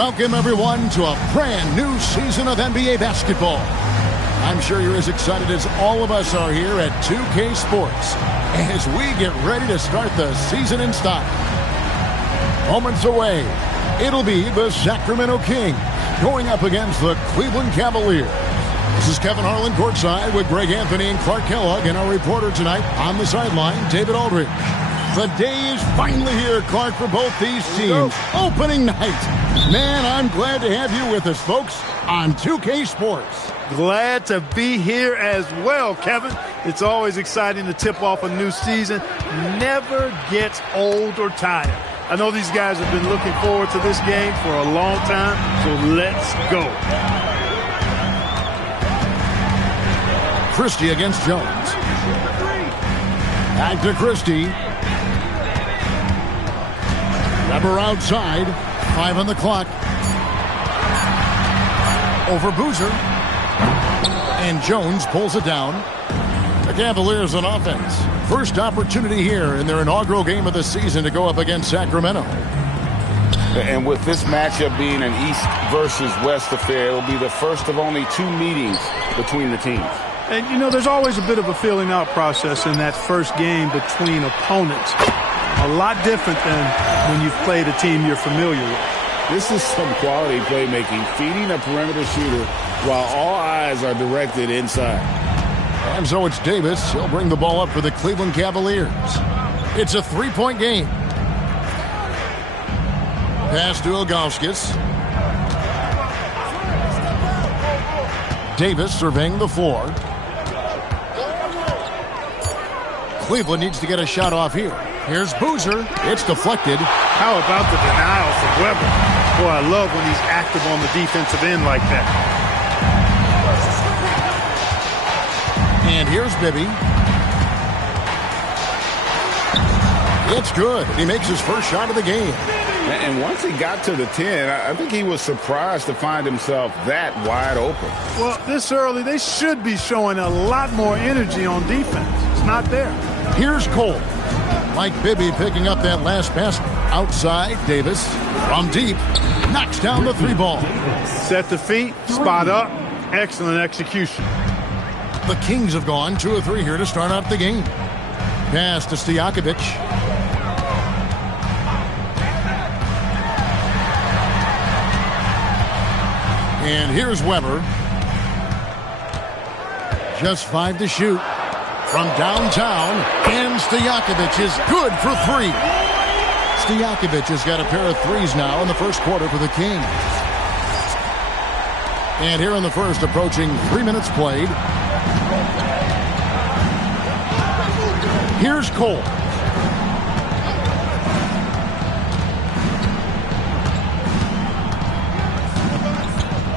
Welcome, everyone, to a brand new season of NBA basketball. I'm sure you're as excited as all of us are here at 2K Sports as we get ready to start the season in style. Moments away, it'll be the Sacramento Kings going up against the Cleveland Cavaliers. This is Kevin Harlan courtside with Greg Anthony and Clark Kellogg, and our reporter tonight on the sideline, David Aldridge. The day is finally here, Clark, for both these teams. Opening night. Man, I'm glad to have you with us, folks, on 2K Sports. Glad to be here as well, Kevin. It's always exciting to tip off a new season. Never gets old or tired. I know these guys have been looking forward to this game for a long time, so let's go. Christie against Jones. Back to Christie. Weber outside. 5 on the clock. Over Boozer. And Jones pulls it down. The Cavaliers on offense. First opportunity here in their inaugural game of the season to go up against Sacramento. And with this matchup being an East versus West affair, it will be the first of only 2 meetings between the teams. And, you know, there's always a bit of a filling out process in that first game between opponents. A lot different than when you've played a team you're familiar with. This is some quality playmaking, feeding a perimeter shooter while all eyes are directed inside. And so it's Davis. He'll bring the ball up for the Cleveland Cavaliers. It's a 3-point game. Pass to Ilgauskas. Davis surveying the floor. Cleveland needs to get a shot off here. Here's Boozer. It's deflected. How about the denial from Weber? Boy, I love when he's active on the defensive end like that. And here's Bibby. It's good. He makes his first shot of the game. And once he got to the 10, I think he was surprised to find himself that wide open. Well, this early, they should be showing a lot more energy on defense. It's not there. Here's Cole. Mike Bibby picking up that last basket. Outside, Davis from deep knocks down the 3 ball. Set the feet, spot up, excellent execution. The Kings have gone 2 of 3 here to start out the game. Pass to Stojakovic. And here's Weber. Just 5 to shoot. From downtown, and Stojakovic is good for 3. Stojakovic has got a pair of 3s now in the first quarter for the Kings. And here in the first, approaching 3 minutes played. Here's Cole.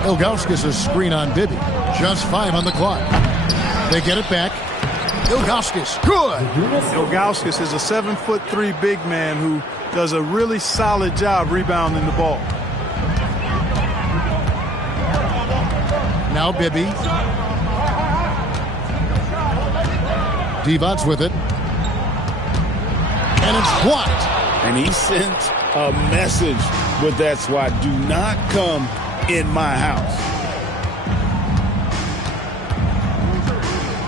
Ilgauskas' screen on Bibby. Just 5 on the clock. They get it back. Ilgauskas, good. Ilgauskas is a 7'3" big man who does a really solid job rebounding the ball. Now Bibby. Divac with it. And it's blocked. And he sent a message with that swat. Do not come in my house.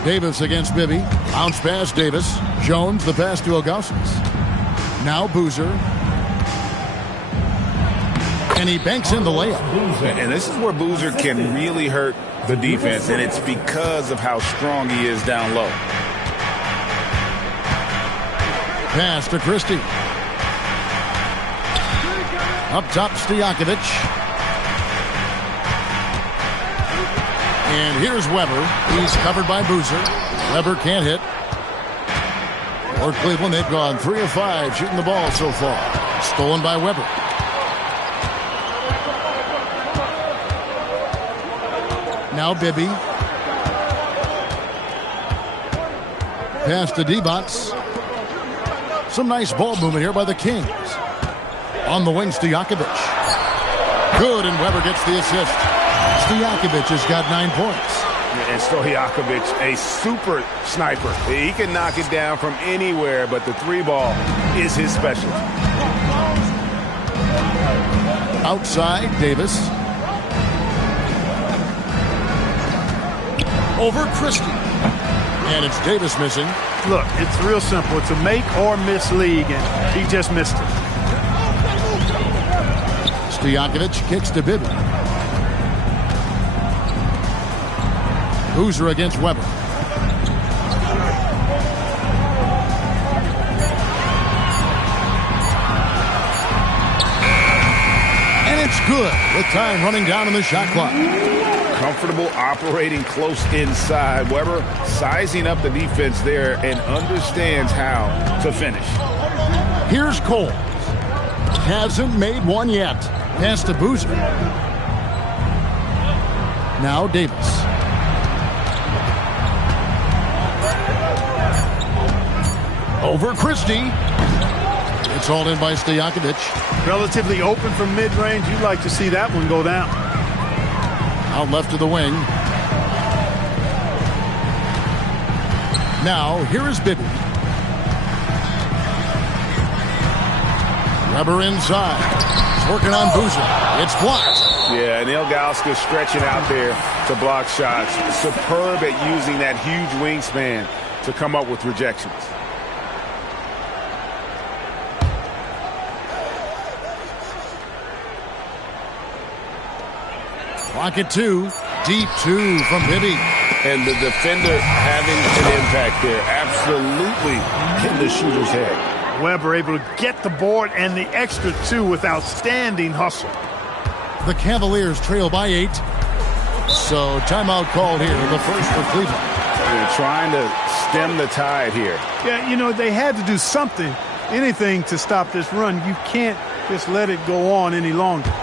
Davis against Bibby. Bounce pass, Davis. Jones, the pass to Ilgauskas. Now Boozer. And he banks in the layup. And this is where Boozer can really hurt the defense, and it's because of how strong he is down low. Pass to Christie. Up top, Stojakovic. And here's Weber. He's covered by Boozer. Weber can't hit. For Cleveland, they've gone 3 of 5 shooting the ball so far. Stolen by Weber. Now Bibby. Pass to Divac. Some nice ball movement here by the Kings. On the wing, Stojakovic. Good, and Weber gets the assist. Stojakovic has got 9 points. And Stojakovic, a super sniper. He can knock it down from anywhere, but the 3 ball is his specialty. Outside, Davis. Over Christie. And it's Davis missing. Look, it's real simple. It's a make or miss league, and he just missed it. Stojakovic kicks to Bibby. Boozer against Weber. And it's good with time running down in the shot clock. Comfortable operating close inside. Weber sizing up the defense there and understands how to finish. Here's Cole. Hasn't made one yet. Pass to Boozer. Now Davis. Over Christie. It's all in by Stojakovic. Relatively open from mid-range. You'd like to see that one go down. Out left to the wing. Now, here is Bibby. Weber inside. He's working on Boozer. It's blocked. Yeah, and Ilgauskas stretching out there to block shots. Superb at using that huge wingspan to come up with rejections. Clock at 2. Deep 2 from Bibby. And the defender having an impact there. Absolutely in the shooter's head. Weber able to get the board and the extra 2 with outstanding hustle. The Cavaliers trail by 8. So timeout called here, the first for Cleveland. They're trying to stem the tide here. Yeah, you know, they had to do something, anything to stop this run. You can't just let it go on any longer.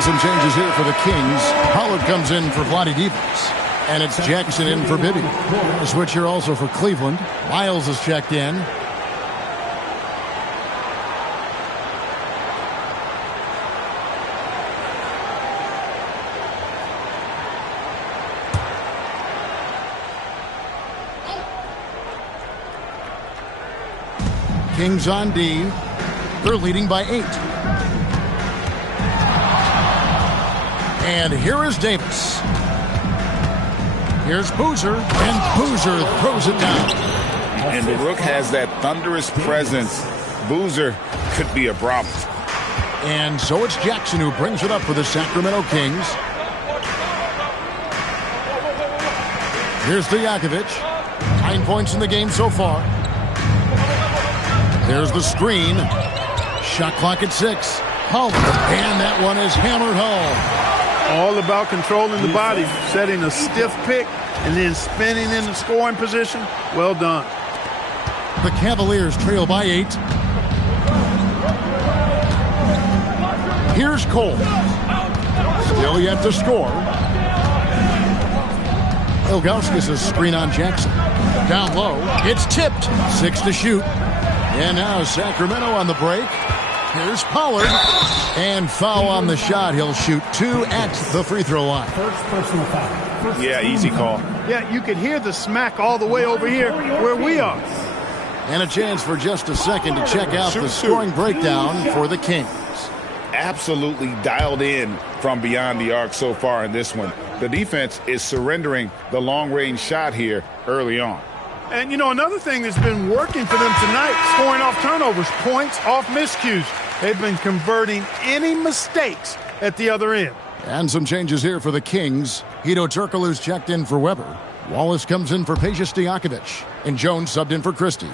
Some changes here for the Kings. Pollard comes in for Vlade Divac. And it's Jackson in for Bibby. A switch here also for Cleveland. Miles is checked in. Kings on D. They're leading by 8. And here is Davis. Here's Boozer, and Boozer throws it down. And the Rook has that thunderous presence. Boozer could be a problem. And so it's Jackson who brings it up for the Sacramento Kings. Here's Stojakovic. 9 points in the game so far. There's the screen. Shot clock at 6. Pollard, and that one is hammered home. All about controlling the body, setting a stiff pick, and then spinning in the scoring position. Well done. The Cavaliers trail by 8. Here's Cole. Still yet to score. Ilgauskas' screen on Jackson. Down low. It's tipped. 6 to shoot. And now Sacramento on the break. Here's Pollard. And foul on the shot. He'll shoot 2 at the free throw line. First personal foul. Yeah, easy call. Yeah, you could hear the smack all the way over here where we are. And a chance for just a second to check out the scoring breakdown for the Kings. Absolutely dialed in from beyond the arc so far in this one. The defense is surrendering the long-range shot here early on. And, you know, another thing that's been working for them tonight, scoring off turnovers, points off miscues. They've been converting any mistakes at the other end. And some changes here for the Kings. Hedo Turkoglu's checked in for Weber. Wallace comes in for Peja Stojakovic. And Jones subbed in for Christie.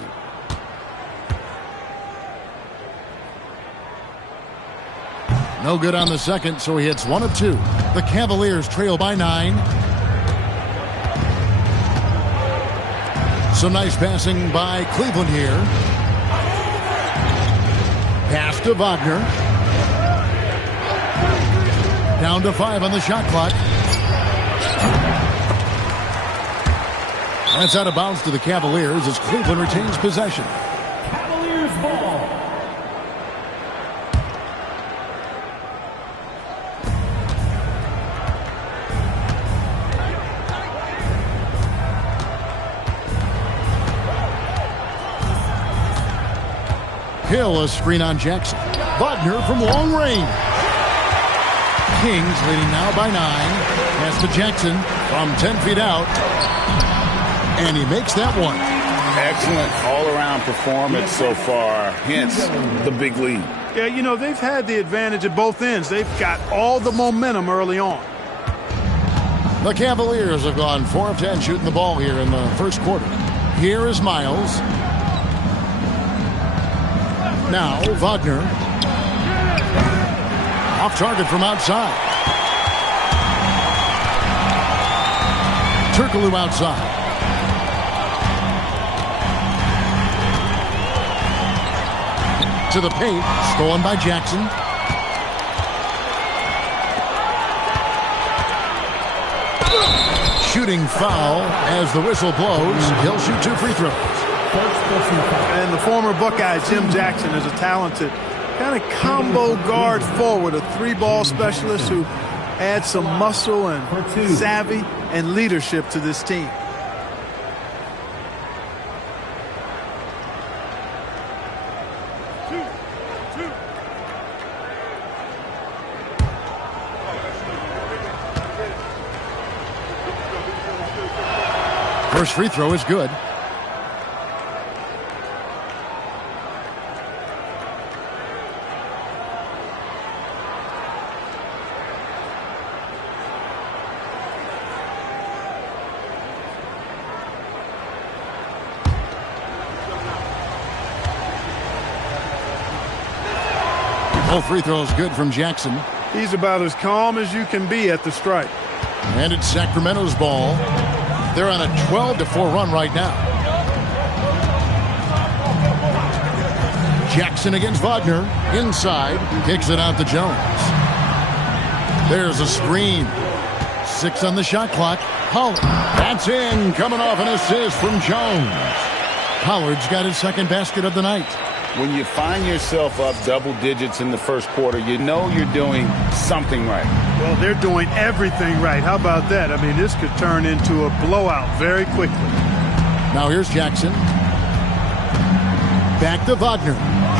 No good on the second, so he hits 1 of 2. The Cavaliers trail by 9. Some nice passing by Cleveland here. Pass to Wagner. Down to 5 on the shot clock. That's out of bounds to the Cavaliers as Cleveland retains possession. Cavaliers ball. Hill, a screen on Jackson. Wagner from long range. Kings leading now by 9. Pass to Jackson from 10 feet out. And he makes that one. Excellent all-around performance so far, hence the big lead. Yeah, you know, they've had the advantage at both ends. They've got all the momentum early on. The Cavaliers have gone 4 of 10 shooting the ball here in the first quarter. Here is Miles. Now Wagner. Off target from outside. Turkoglu outside. To the paint. Stolen by Jackson. Shooting foul as the whistle blows. He'll shoot 2 free throws. And the former Buckeye Jim Jackson is a talented kind of combo guard forward, a 3-ball specialist who adds some muscle and savvy and leadership to this team. First free throw is good. Both free throws good from Jackson. He's about as calm as you can be at the stripe. And it's Sacramento's ball. They're on a 12-4 run right now. Jackson against Wagner. Inside. Kicks it out to Jones. There's a screen. 6 on the shot clock. Pollard. That's in. Coming off an assist from Jones. Pollard's got his second basket of the night. When you find yourself up double digits in the first quarter, you know you're doing something right. Well, they're doing everything right. How about that? I mean, this could turn into a blowout very quickly. Now here's Jackson. Back to Wagner.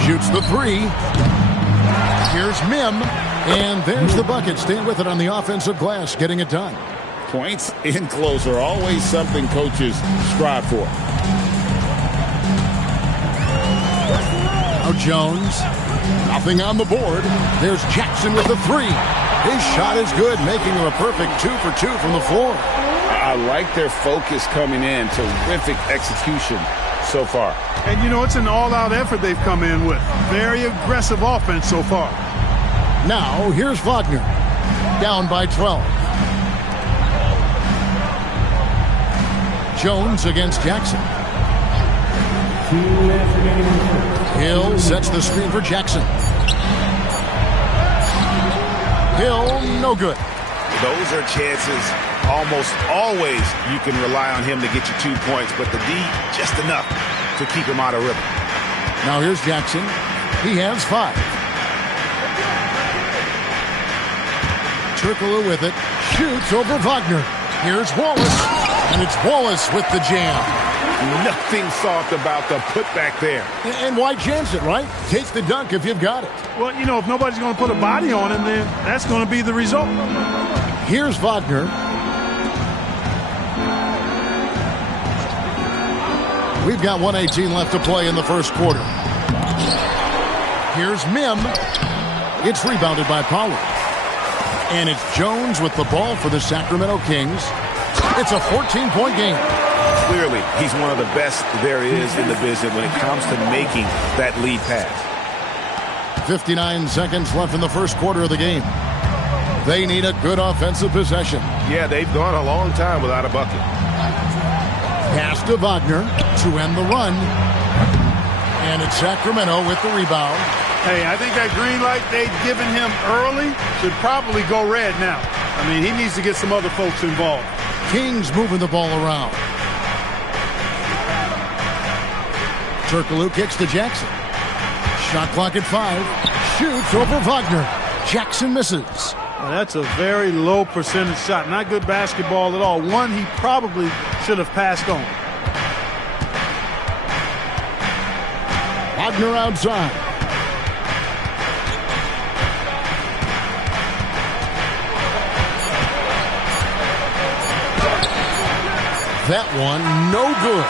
Shoots the 3. Here's Mim. And there's the bucket. Staying with it on the offensive glass, getting it done. Points in close are always something coaches strive for. Now Jones. Nothing on the board. There's Jackson with the 3. His shot is good, making him a perfect 2 for 2 from the floor. I like their focus coming in. Terrific execution so far. And, you know, it's an all-out effort they've come in with. Very aggressive offense so far. Now, here's Wagner. Down by 12. Jones against Jackson. Hill sets the screen for Jackson. Hill, no good. Those are chances almost always you can rely on him to get you 2 points, but the D, just enough to keep him out of rhythm. Now here's Jackson. He has 5. Turkoglu with it. Shoots over Wagner. Here's Wallace. And it's Wallace with the jam. Nothing soft about the putback there. And why chance it, right? Take the dunk if you've got it. Well, you know, if nobody's going to put a body on him, then that's going to be the result. Here's Wagner. We've got 1:18 left to play in the first quarter. Here's Mim. It's rebounded by Pollard. And it's Jones with the ball for the Sacramento Kings. It's a 14-point game. Clearly, he's one of the best there is in the business when it comes to making that lead pass. 59 seconds left in the first quarter of the game. They need a good offensive possession. Yeah, they've gone a long time without a bucket. Pass to Wagner to end the run. And it's Sacramento with the rebound. Hey, I think that green light they've given him early should probably go red now. I mean, he needs to get some other folks involved. Kings moving the ball around. Turkoglu kicks to Jackson. Shot clock at 5. Shoots over Wagner. Jackson misses. Well, that's a very low percentage shot. Not good basketball at all. One he probably should have passed on. Wagner outside. That one, no good.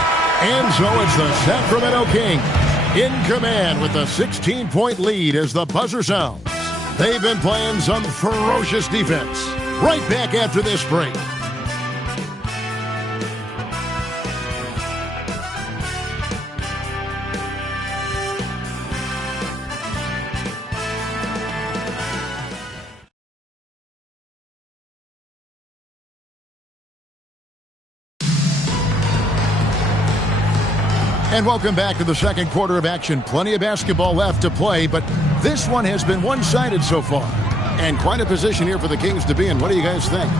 And so it's the Sacramento Kings in command with a 16-point lead as the buzzer sounds. They've been playing some ferocious defense. Right back after this break. And welcome back to the second quarter of action. Plenty of basketball left to play, but this one has been one-sided so far. And quite a position here for the Kings to be in. What do you guys think?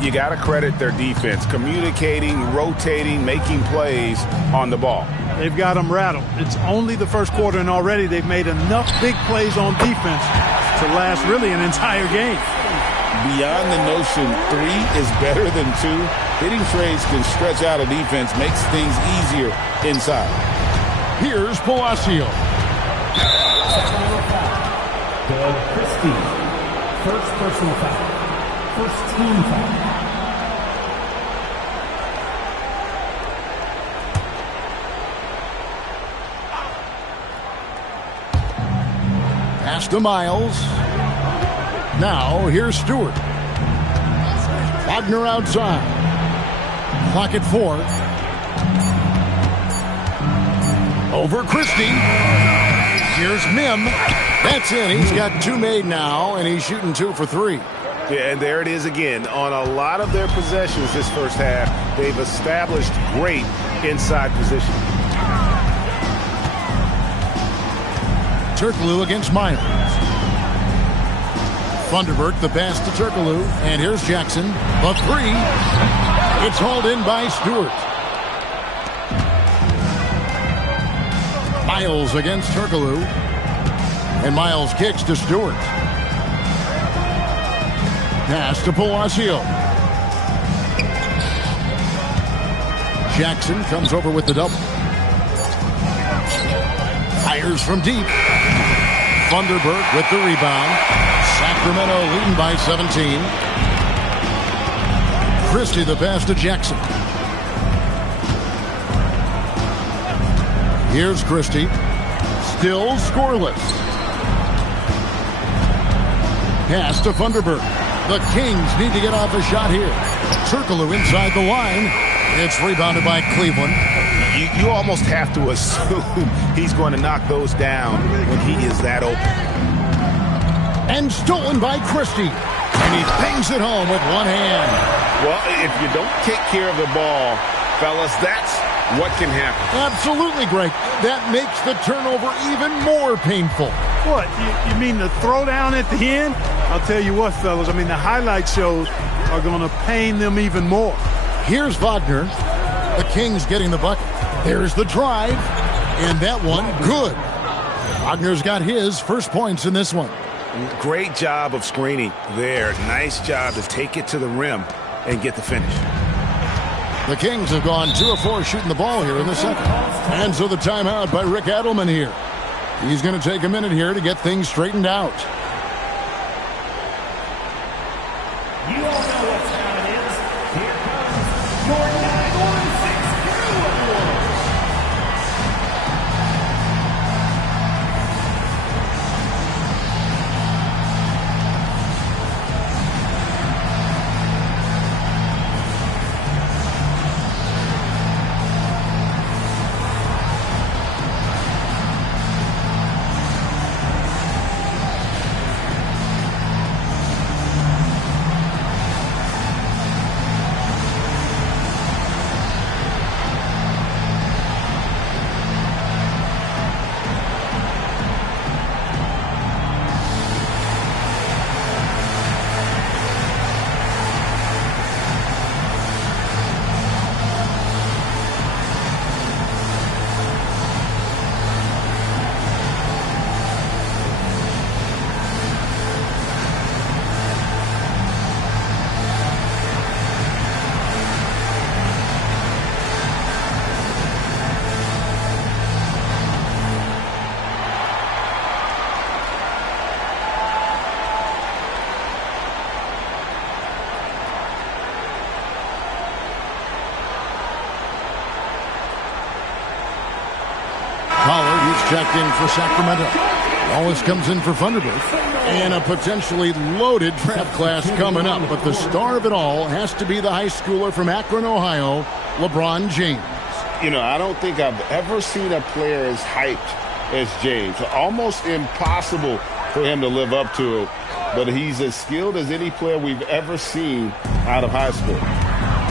You got to credit their defense. Communicating, rotating, making plays on the ball. They've got them rattled. It's only the first quarter, and already they've made enough big plays on defense to last really an entire game. Beyond the notion 3 is better than 2, hitting trades can stretch out a defense, makes things easier inside. Here's Palacio. Doug Christie. First personal foul. First team foul. Pass to Miles. Now, here's Stewart. Wagner outside. Clock at 4. Over Christie. Here's Mim. That's in. He's got 2 made now, and he's shooting 2 for 3. Yeah, and there it is again. On a lot of their possessions this first half, they've established great inside position. Turkoglu against Myers. Thunderbird, the pass to Turkoglu. And here's Jackson. The 3. It's hauled in by Stewart. Miles against Turkoglu. And Miles kicks to Stewart. Pass to Palacio. Jackson comes over with the double. Fires from deep. Thunderbird with the rebound. Sacramento leading by 17. Christie the pass to Jackson. Here's Christie. Still scoreless. Pass to Thunderbird. The Kings need to get off a shot here. Turkoglu inside the line. It's rebounded by Cleveland. You almost have to assume he's going to knock those down when he is that open. And stolen by Christie. And he bangs it home with one hand. Well, if you don't take care of the ball, fellas, that's what can happen. Absolutely, Greg. That makes the turnover even more painful. What? You mean the throwdown at the end? I'll tell you what, fellas. I mean, the highlight shows are going to pain them even more. Here's Wagner. The Kings getting the bucket. There's the drive. And that one, good. Wagner's got his first points in this one. Great job of screening there. Nice job to take it to the rim and get the finish. The Kings have gone 2 of 4 shooting the ball here in the second. And so the timeout by Rick Adelman here. He's going to take a minute here to get things straightened out. You all know what time it is. Here comes your 916 Crew Award. Pollard, he's checked in for Sacramento. Wallace comes in for Vanderbilt. And a potentially loaded draft class coming up. But the star of it all has to be the high schooler from Akron, Ohio, LeBron James. You know, I don't think I've ever seen a player as hyped as James. Almost impossible for him to live up to it. But he's as skilled as any player we've ever seen out of high school.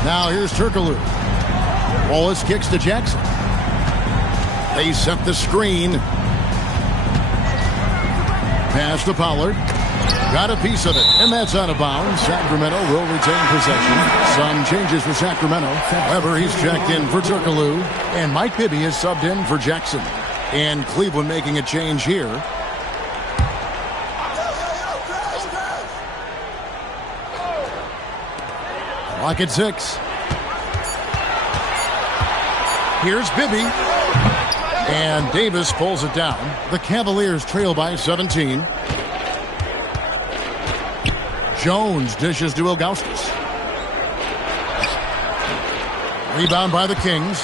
Now here's Turkoglu. Wallace kicks to Jackson. They set the screen. Pass to Pollard. Got a piece of it, and that's out of bounds. Sacramento will retain possession. Some changes for Sacramento. However, he's checked in for Turkoglu, and Mike Bibby is subbed in for Jackson. And Cleveland making a change here. Clock at 6. Here's Bibby. And Davis pulls it down. The Cavaliers trail by 17. Jones dishes to Ilgauskas. Rebound by the Kings.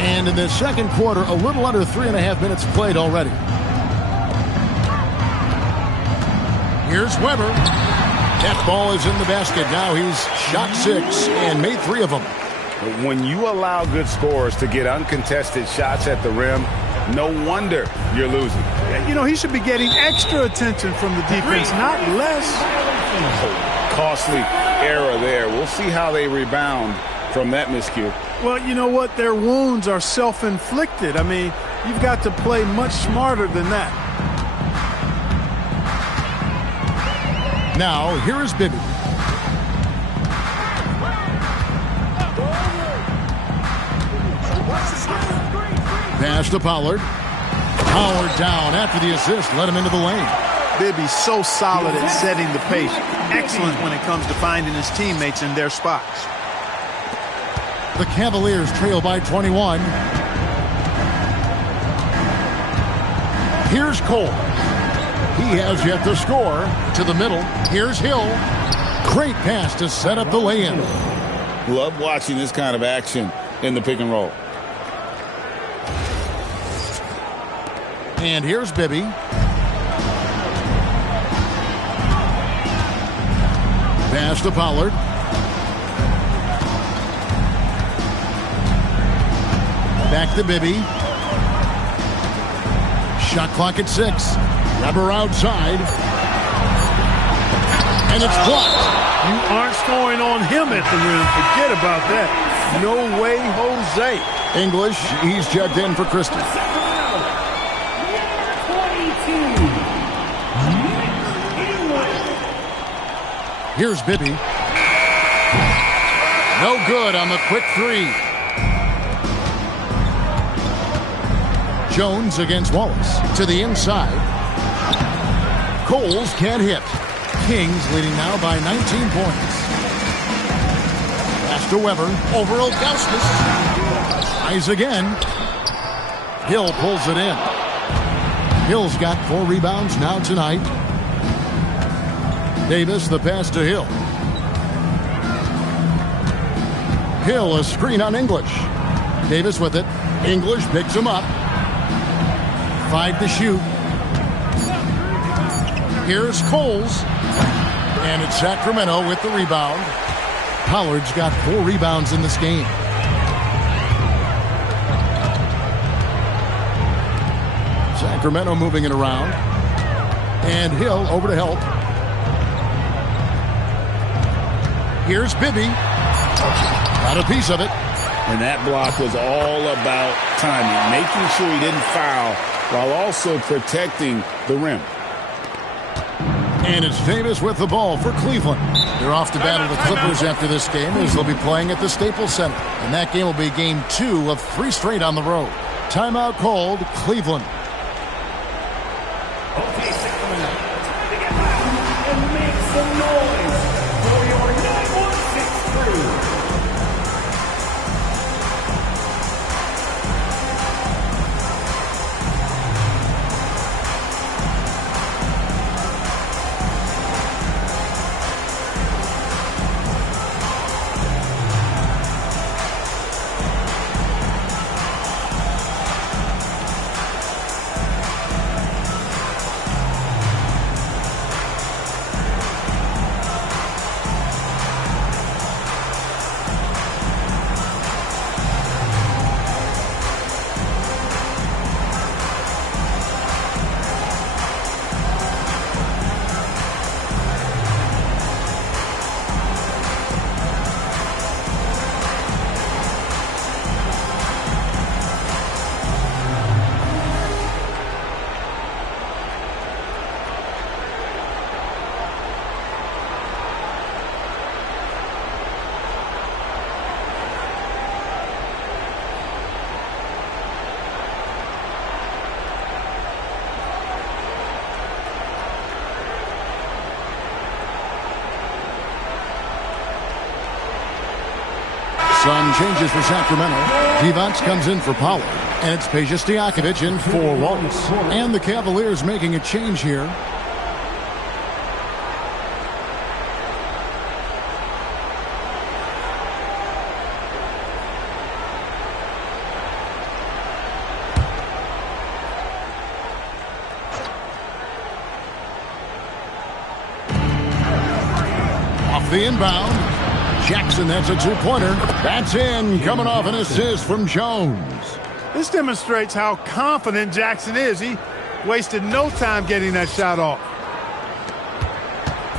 And in the second quarter, a little under 3.5 minutes played already. Here's Weber. That ball is in the basket. Now he's shot 6 and made 3 of them. When you allow good scorers to get uncontested shots at the rim, no wonder you're losing. You know, he should be getting extra attention from the defense, not less. Costly error there. We'll see how they rebound from that miscue. Well, you know what? Their wounds are self-inflicted. I mean, you've got to play much smarter than that. Now, here is Bibby. Pass to Pollard. Howard down after the assist. Let him into the lane. Bibby's so solid at setting the pace. Excellent when it comes to finding his teammates in their spots. The Cavaliers trail by 21. Here's Cole. He has yet to score. To the middle. Here's Hill. Great pass to set up the lay-in. Love watching this kind of action in the pick and roll. And here's Bibby. Pass to Pollard. Back to Bibby. Shot clock at 6. Weber outside. And it's blocked. You aren't scoring on him at the rim. Forget about that. No way, Jose. English, he's checked in for Christie. Here's Bibby. No good on the quick 3. Jones against Wallace. To the inside. Coles can't hit. Kings leading now by 19 points. Pass to Weber. Over Ilgauskas. Tries again. Hill pulls it in. Hill's got 4 rebounds now tonight. Davis, the pass to Hill. Hill, a screen on English. Davis with it. English picks him up. 5 to shoot. Here's Coles. And it's Sacramento with the rebound. Pollard's got 4 rebounds in this game. Sacramento moving it around. And Hill over to help. Here's Bibby. Got a piece of it. And that block was all about timing, making sure he didn't foul while also protecting the rim. And it's Davis with the ball for Cleveland. They're off to battle the Clippers after this game as they'll be playing at the Staples Center. And that game will be game 2 of 3 straight on the road. Timeout called, Cleveland. Okay, Sacramento, time to get loud and make some noise for your 916 crew. Sun changes for Sacramento. Divac comes in for Pollard. And it's Peja Stojakovic in for Wallace. And the Cavaliers making a change here. Off the inbound. Jackson, that's a 2-pointer. That's in, coming off an assist from Jones. This demonstrates how confident Jackson is. He wasted no time getting that shot off.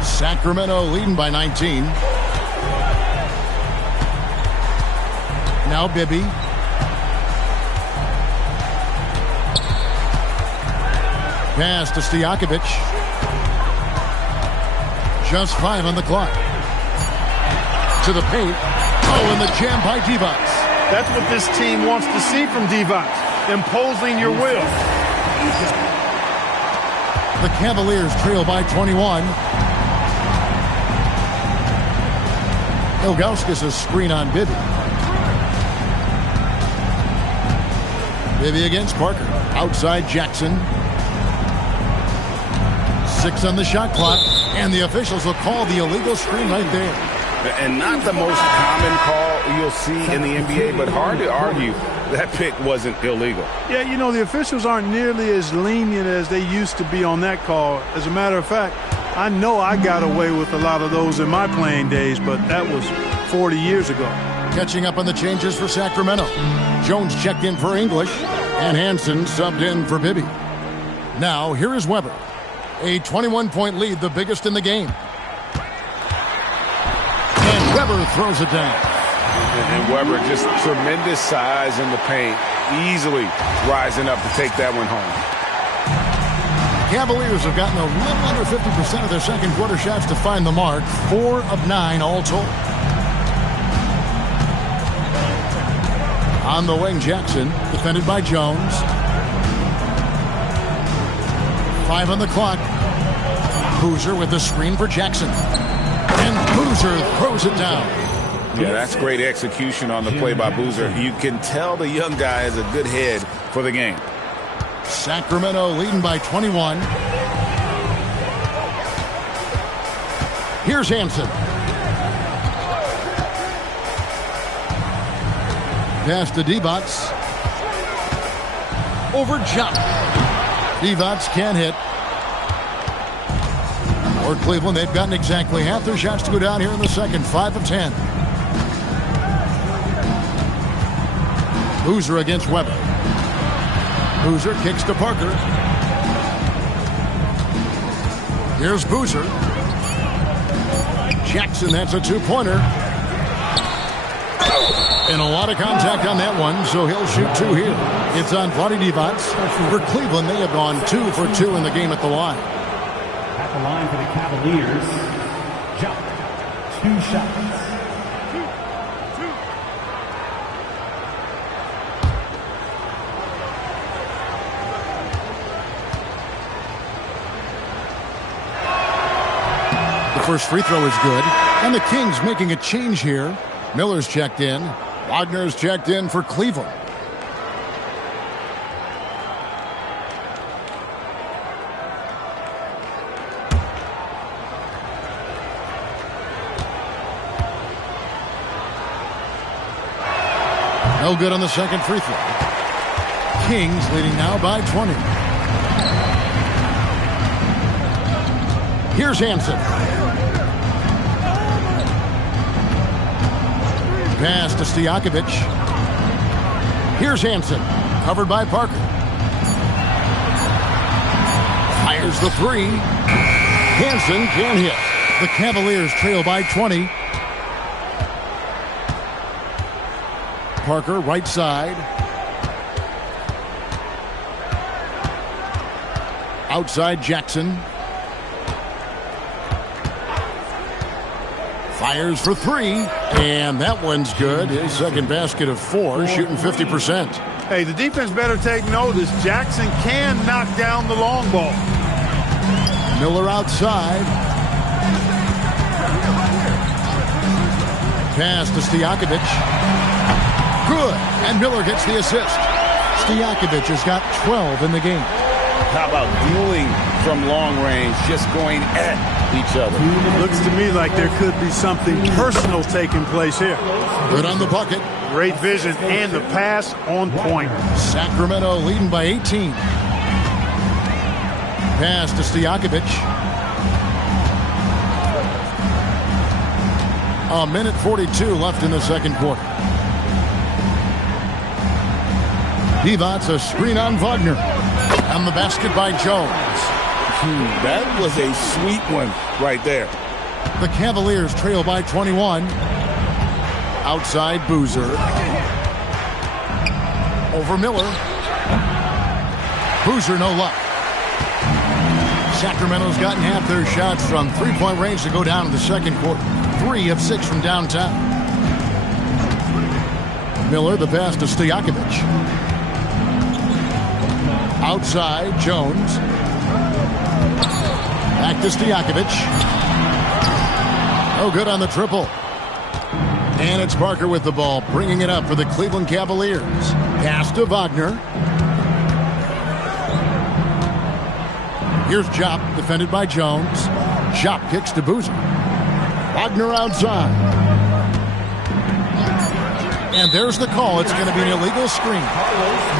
Sacramento leading by 19. Now Bibby. Pass to Stojakovic. Just 5 on the clock. To the paint. Oh, and the jam by Divac. That's what this team wants to see from Divac, imposing your will. The Cavaliers trail by 21. Ilgauskas a screen on Bibby. Bibby against Parker. Outside Jackson. 6 on the shot clock. And the officials will call the illegal screen right there. And not the most common call you'll see in the NBA, but hard to argue that pick wasn't illegal. Yeah, you know, the officials aren't nearly as lenient as they used to be on that call. As a matter of fact, I know I got away with a lot of those in my playing days, but that was 40 years ago. Catching up on the changes for Sacramento. Jones checked in for English, and Hansen subbed in for Bibby. Now, here is Weber. A 21-point lead, the biggest in the game. And Weber throws it down. And Weber, just tremendous size in the paint, easily rising up to take that one home. Cavaliers have gotten a little under 50% of their second quarter shots to find the mark. 4 of 9 all told. On the wing, Jackson, defended by Jones. 5 on the clock. Boozer with the screen for Jackson. And Boozer throws it down. Yeah, that's great execution on the play by Boozer. You can tell the young guy has a good head for the game. Sacramento leading by 21. Here's Hansen. Pass to Divac. Over Jump. Divac can't hit. For Cleveland, they've gotten exactly half their shots to go down here in the second. 5 of 10. Boozer against Weber. Boozer kicks to Parker. Here's Boozer. Jackson, that's a two-pointer. And a lot of contact on that one, so he'll shoot 2 here. It's on Vlade Divac. For Cleveland, they have gone 2 for 2 in the game at the line. At the line for the Cavaliers, Jump, 2 shots. The first free throw is good. And the Kings making a change here. Miller's checked in. Wagner's checked in for Cleveland. No good on the second free throw. Kings leading now by 20. Here's Hansen. Pass to Stojakovic. Here's Hansen. Covered by Parker. Fires the 3. Hansen can't hit. The Cavaliers trail by 20. Parker, right side. Outside Jackson. Fires for 3, and that one's good. His second basket of 4, shooting 50%. Hey, the defense better take notice. Jackson can knock down the long ball. Miller outside. Pass to Stojakovic. Good, and Miller gets the assist. Stojakovic has got 12 in the game. How about dueling from long range, just going at each other? Looks to me like there could be something personal taking place here. Good on the bucket. Great vision and the pass on point. Sacramento leading by 18. Pass to Stojakovic. A minute 42 left in the second quarter. Divac, a screen on Wagner. And the basket by Jones. That was a sweet one right there. The Cavaliers trail by 21. Outside Boozer. Over Miller. Boozer, no luck. Sacramento's gotten half their shots from three-point range to go down in the second quarter. 3 of 6 from downtown. Miller, the pass to Stojakovic. Outside, Jones. Back to Stojakovic. No good on the triple. And it's Parker with the ball, bringing it up for the Cleveland Cavaliers. Pass to Wagner. Here's Jop, defended by Jones. Jop kicks to Boozer. Wagner outside. And there's the call. It's going to be an illegal screen.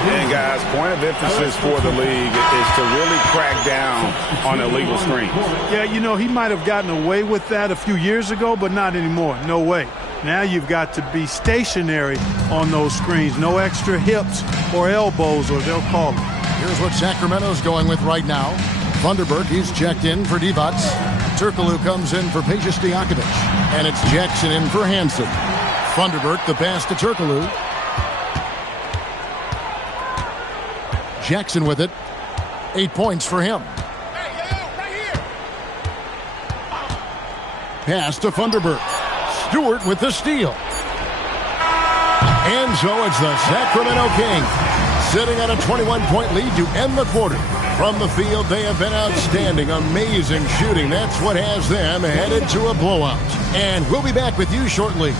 And guys, point of emphasis for the league is to really crack down on illegal screens. Yeah, you know, he might have gotten away with that a few years ago, but not anymore. No way. Now you've got to be stationary on those screens. No extra hips or elbows, or they'll call it. Here's what Sacramento's going with right now. Vanderberg, he's checked in for Divac. Turkoglu comes in for Peja Stojakovic. And it's Jackson in for Hansen. Vanderberg, the pass to Turkoglu. Jackson with it. 8 points for him. Pass to Vanderberg. Stewart with the steal. And so it's the Sacramento Kings sitting on a 21-point lead to end the quarter. From the field, they have been outstanding, amazing shooting. That's what has them headed to a blowout. And we'll be back with you shortly.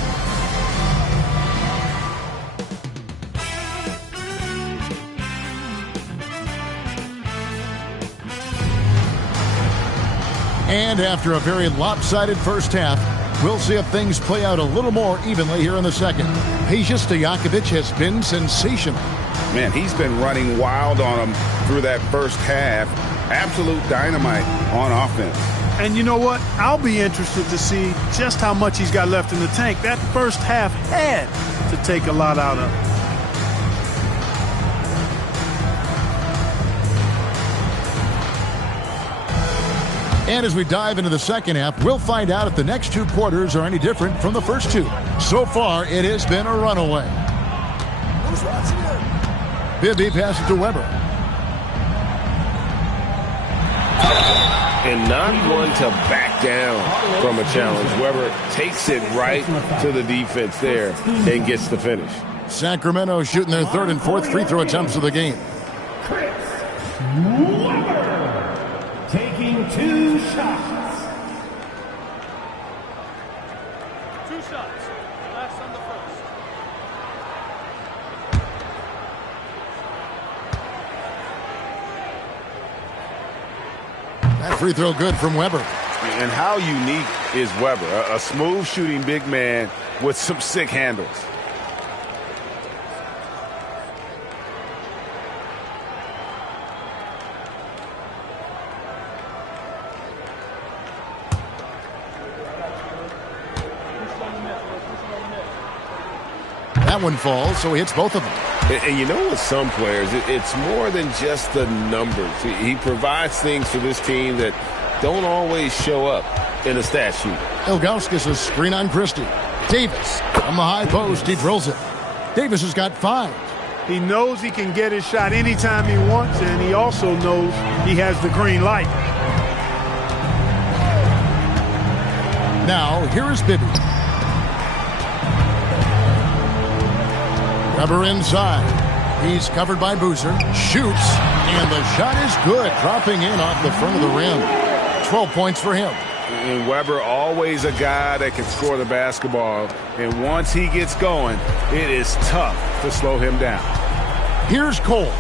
And after a very lopsided first half, we'll see if things play out a little more evenly here in the second. Peja Stojakovic has been sensational. Man, he's been running wild on him through that first half. Absolute dynamite on offense. And you know what? I'll be interested to see just how much he's got left in the tank. That first half had to take a lot out of him. And as we dive into the second half, we'll find out if the next two quarters are any different from the first two. So far, it has been a runaway. Bibby passes to Weber. And not one to back down from a challenge. Weber takes it right to the defense there and gets the finish. Sacramento shooting their third and fourth free throw attempts of the game. Weber taking 2 shots. 2 shots. Last on the first. That free throw good from Weber. And how unique is Weber? A smooth shooting big man with some sick handles. That one falls, so he hits both of them. And you know, with some players, it's more than just the numbers. He provides things for this team that don't always show up in a stat sheet. Ilgauskas a screen on Christie. Davis on the high post, he drills it. Davis has got 5. He knows he can get his shot anytime he wants, and he also knows he has the green light. Now, here is Bibby. Weber inside. He's covered by Boozer. Shoots, and the shot is good, dropping in off the front of the rim. 12 points for him. And Weber, always a guy that can score the basketball. And once he gets going, it is tough to slow him down. Here's Cole.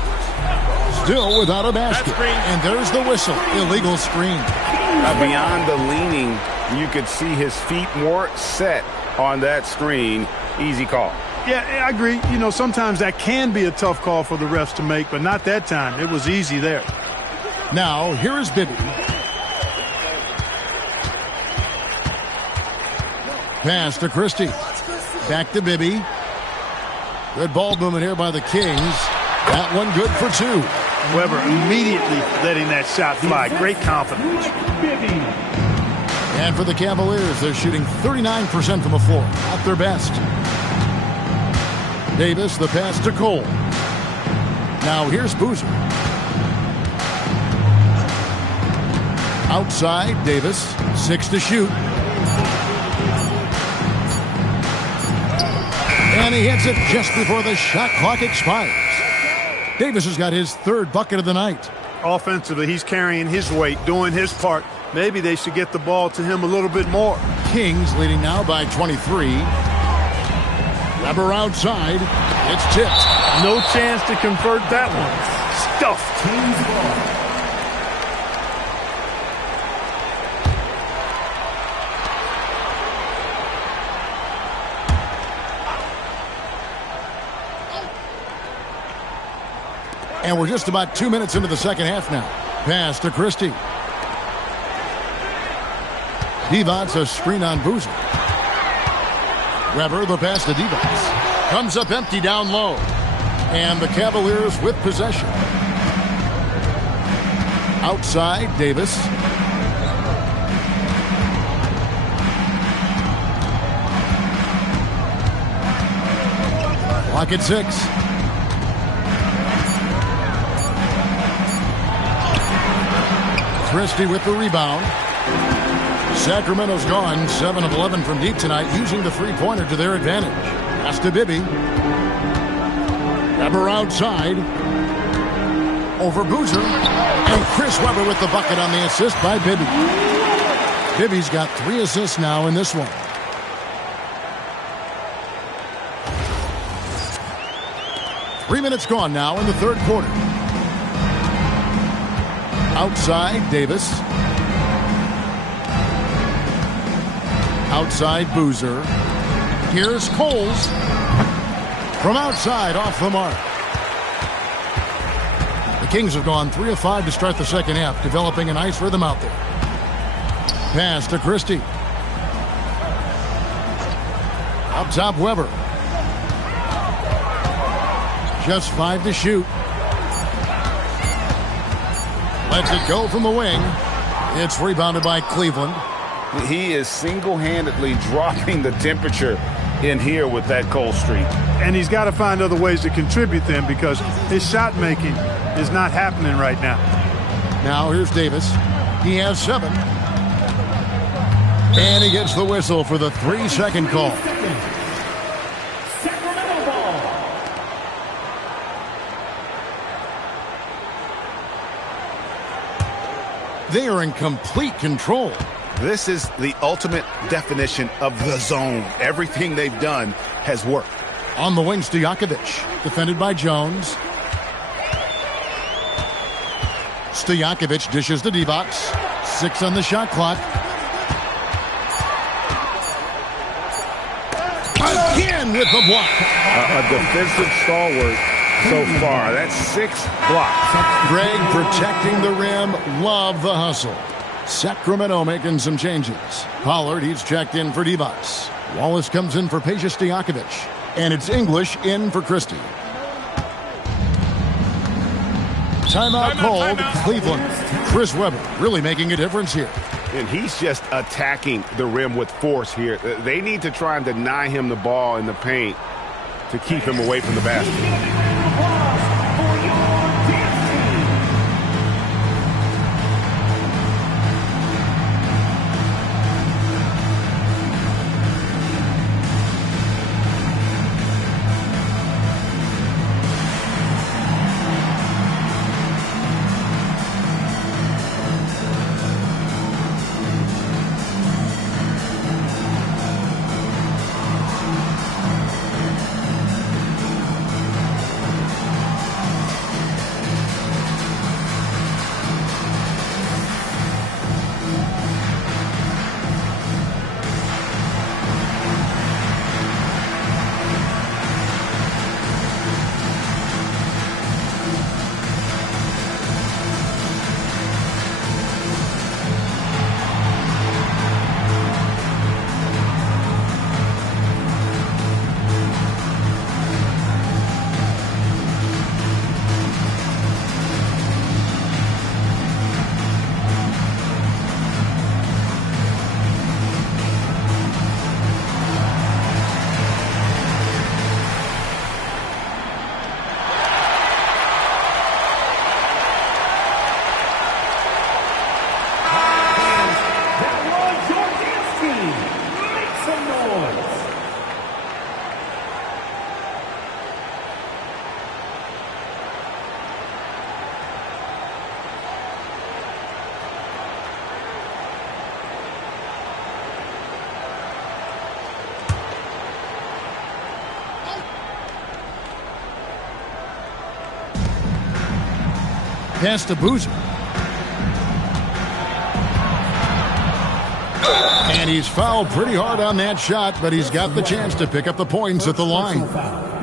Still without a basket. And there's the whistle. Illegal screen. Beyond the leaning, you could see his feet more set on that screen. Easy call. Yeah, I agree. You know, sometimes that can be a tough call for the refs to make, but not that time. It was easy there. Now, here is Bibby. Pass to Christie. Back to Bibby. Good ball movement here by the Kings. That one good for 2. Weber immediately letting that shot fly. Great confidence. And for the Cavaliers, they're shooting 39% from the floor. At their best. Davis, the pass to Cole. Now here's Boozer. Outside, Davis. 6 to shoot. And he hits it just before the shot clock expires. Davis has got his 3rd bucket of the night. Offensively, he's carrying his weight, doing his part. Maybe they should get the ball to him a little bit more. Kings leading now by 23. Weber outside. It's tipped. No chance to convert that one. Stuffed. Kings ball. And we're just about 2 minutes into the second half now. Pass to Christie. Divac a screen on Boozer. Weber the pass to Divac. Comes up empty down low. And the Cavaliers with possession. Outside, Davis. Clock at 6. Christie with the rebound. Sacramento's gone 7 of 11 from deep tonight, using the three-pointer to their advantage. Pass to Bibby. Weber outside. over Boozer. And Chris Webber with the bucket on the assist by Bibby. Bibby's got 3 assists now in this one. Three minutes gone now in the third quarter. Outside, Davis. Outside, Boozer. Here's Coles. From outside, off the mark. The Kings have gone 3 of 5 to start the second half, developing a nice rhythm out there. Pass to Christie. Up top, Weber. Just 5 to shoot. Lets it go from the wing. It's rebounded by Cleveland. He is single-handedly dropping the temperature in here with that cold streak. And he's got to find other ways to contribute them because his shot making is not happening right now. Now here's Davis. He has 7. And he gets the whistle for the 3-second call. Sacramento ball. They are in complete control. This is the ultimate definition of the zone. Everything they've done has worked. On the wing, Stojakovic, defended by Jones. Stojakovic dishes to Divac. 6 on the shot clock. Again with the block. A defensive stalwart so far. That's 6 blocks. Greg protecting the rim. Love the hustle. Sacramento making some changes. Pollard, he's checked in for Divac. Wallace comes in for Peja Stojakovic. And it's English in for Christie. Timeout called. Cleveland. Chris Webber really making a difference here. And he's just attacking the rim with force here. They need to try and deny him the ball in the paint to keep him away from the basket. Pass to Boozer. And he's fouled pretty hard on that shot, but he's got the chance to pick up the points at the line.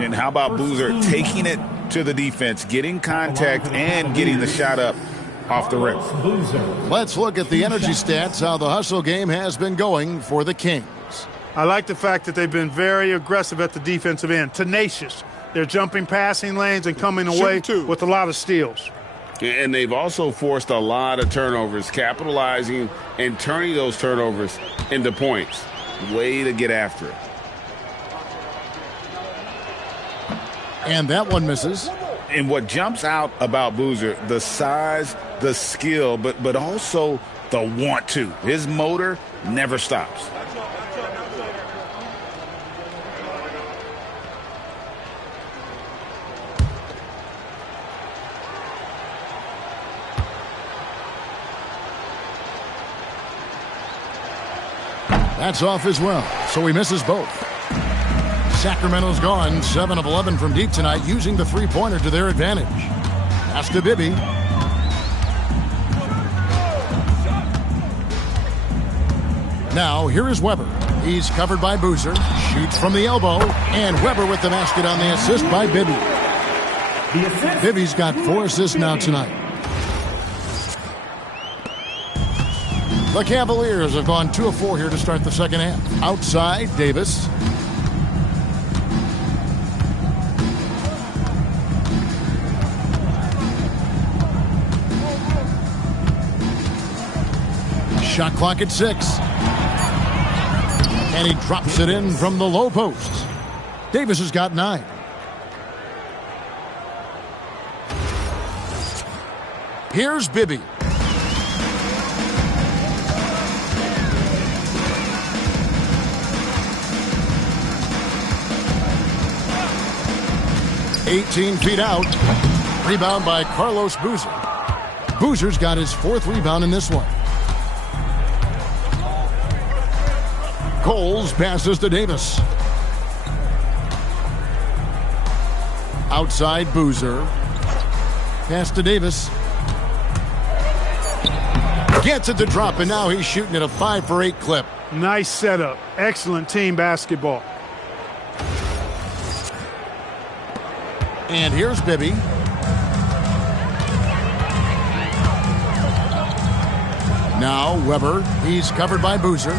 And how about Boozer taking it to the defense, getting contact and getting the shot up off the rim. Let's look at the energy stats, how the hustle game has been going for the Kings. I like the fact that they've been very aggressive at the defensive end, tenacious. They're jumping passing lanes and coming away with a lot of steals. And they've also forced a lot of turnovers, capitalizing and turning those turnovers into points. Way to get after it. And that one misses. And what jumps out about Boozer, the size, the skill, but also the want to. His motor never stops. That's off as well, so he misses both. Sacramento's gone 7 of 11 from deep tonight, using the three-pointer to their advantage. Pass to Bibby. Now, here is Weber. He's covered by Boozer. Shoots from the elbow. And Weber with the basket on the assist by Bibby. Bibby's got 4 assists now tonight. The Cavaliers have gone 2 of 4 here to start the second half. Outside, Davis. Shot clock at 6. And he drops it in from the low post. Davis has got 9. Here's Bibby. "18 feet out." Rebound by Carlos Boozer. Boozer's got his 4th rebound in this one. Coles passes to Davis. Outside Boozer. Pass to Davis. Gets it to drop, and now he's shooting at a 5 for 8 clip. Nice setup. Excellent team basketball. And here's Bibby. Now Weber. He's covered by Boozer.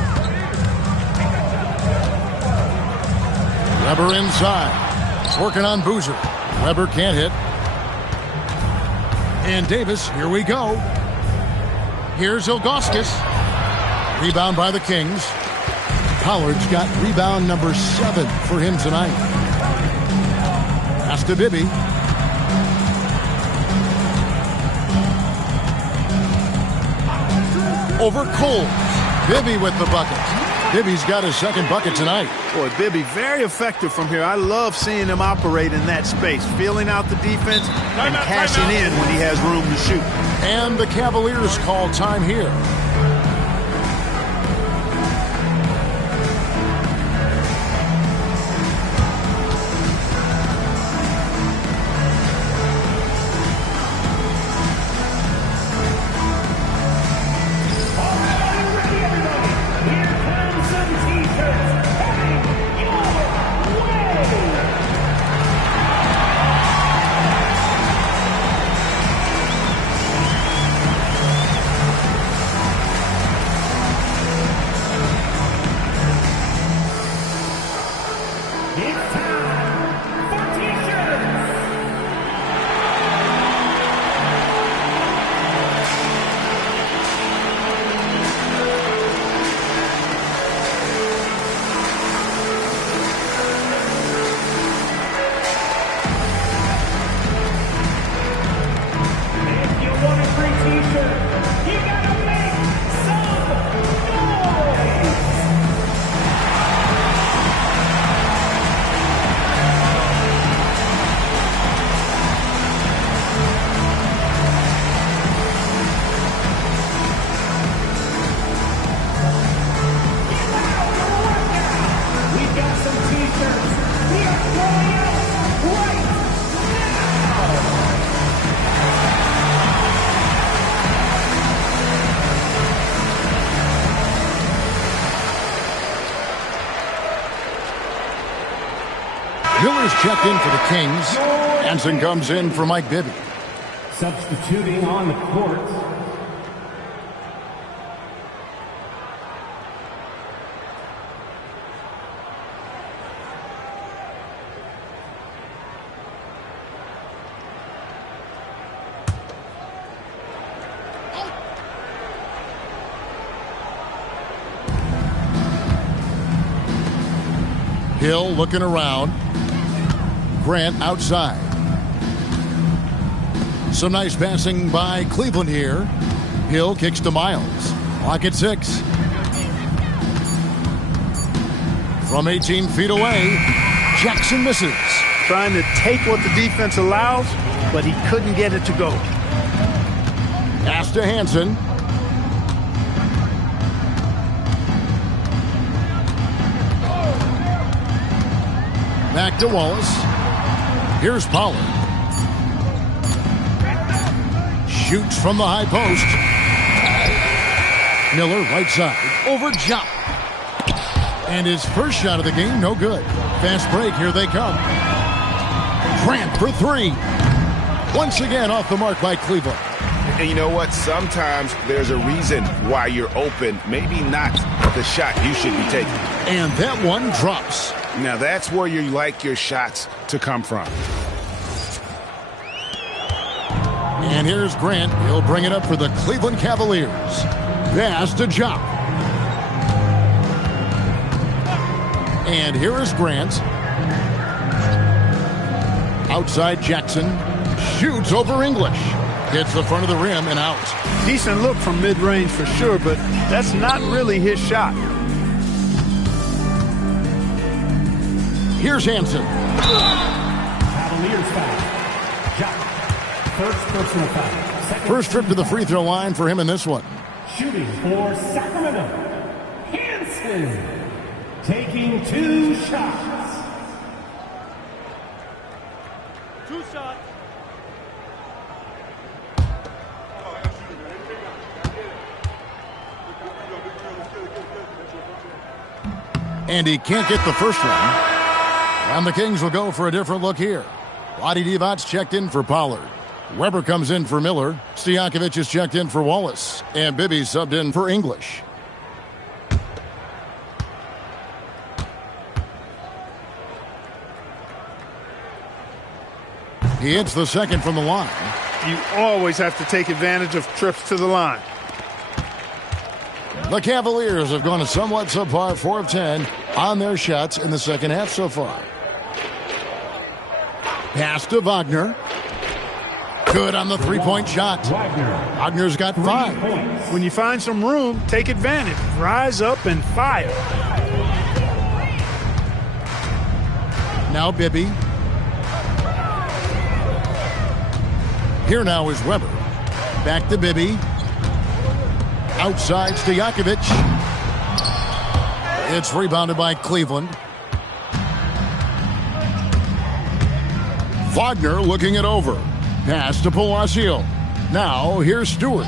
Weber inside. Working on Boozer. Weber can't hit. And Davis, here we go. Here's Ilgauskas. Rebound by the Kings. Pollard's got rebound number 7 for him tonight. Pass to Bibby. Over Cole. Bibby with the bucket. Bibby's got his 2nd bucket tonight. Boy, Bibby very effective from here. I love seeing him operate in that space, feeling out the defense and cashing in when he has room to shoot. And the Cavaliers call time here. Miller's checked in for the Kings. Hansen comes in for Mike Bibby. Substituting on the court. Hill looking around. Grant outside. Some nice passing by Cleveland here. Hill kicks to Miles. Clock at 6. From 18 feet away, Jackson misses. Trying to take what the defense allows, but he couldn't get it to go. Pass to Hansen. Back to Wallace. Here's Pollard. Shoots from the high post. Miller, right side. Over Jop. And his first shot of the game, no good. Fast break, here they come. Grant for three. Once again off the mark by Cleveland. And you know what? Sometimes there's a reason why you're open. Maybe not the shot you should be taking. And that one drops. Now that's where you like your shots to come from. And here's Grant. He'll bring it up for the Cleveland Cavaliers. Pass to Jop. And here is Grant. Outside Jackson. Shoots over English. Hits the front of the rim and out. Decent look from mid-range for sure, but that's not really his shot. Here's Hansen. Cavaliers foul. Jop. First personal foul. First trip to the free throw line for him in this one. Shooting for Sacramento. Hansen. Taking 2 shots. 2 shots. And he can't get the first one. And the Kings will go for a different look here. Vlade Divac's checked in for Pollard. Weber comes in for Miller. Stojakovic is checked in for Wallace. And Bibby subbed in for English. He hits the second from the line. You always have to take advantage of trips to the line. The Cavaliers have gone a somewhat subpar 4 of 10 on their shots in the second half so far. Pass to Wagner. Good on the three-point shot. Wagner's got 5. When you find some room, take advantage. Rise up and fire. Now Bibby. Here now is Weber. Back to Bibby. Outside Stojakovic. It's rebounded by Cleveland. Wagner looking it over. Pass to Palacio. Now here's Stewart.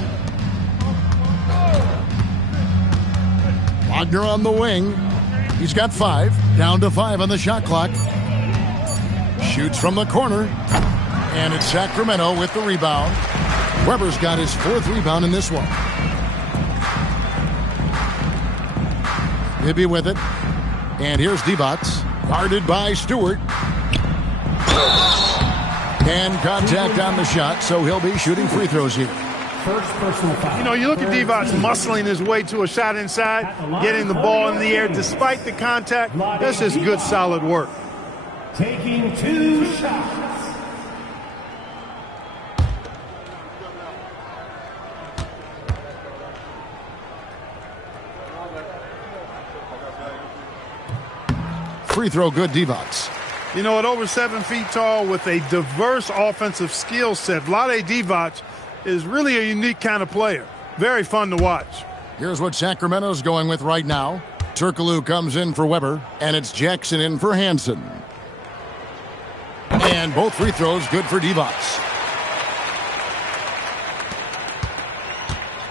Wagner on the wing. He's got 5. Down to 5 on the shot clock. Shoots from the corner. And it's Sacramento with the rebound. Weber's got his 4th rebound in this one. Bibby with it. And here's Divac. Guarded by Stewart. And contact on the shot, so he'll be shooting free throws here. First personal foul. You know, you look at Divac muscling his way to a shot inside, getting the ball in the air despite the contact. That's just good, solid work. Taking 2 shots. Free throw good, Divac. You know, at over 7 feet tall with a diverse offensive skill set, Vlade Divac is really a unique kind of player. Very fun to watch. Here's what Sacramento's going with right now. Turkoglu comes in for Weber, and it's Jackson in for Hansen. And both free throws good for Divac.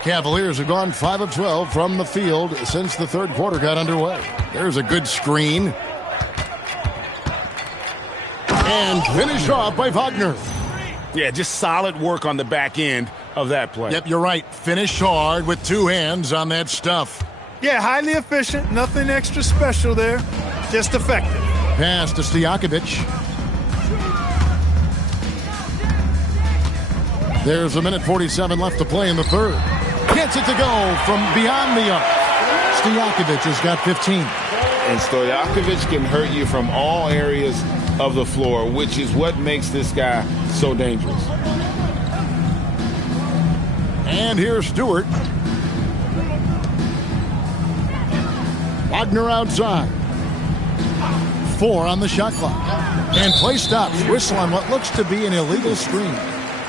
Cavaliers have gone 5 of 12 from the field since the third quarter got underway. There's a good screen. And finished off by Wagner. Yeah, just solid work on the back end of that play. Yep, you're right. Finished hard with 2 hands on that stuff. Yeah, highly efficient. Nothing extra special there. Just effective. Pass to Stojakovic. There's 1:47 left to play in the third. Gets it to go from beyond the arc. Stojakovic has got 15. And Stojakovic can hurt you from all areas of the floor, which is what makes this guy so dangerous. And here's Stewart. Wagner outside. 4 on the shot clock. And play stops. Whistle on what looks to be an illegal screen.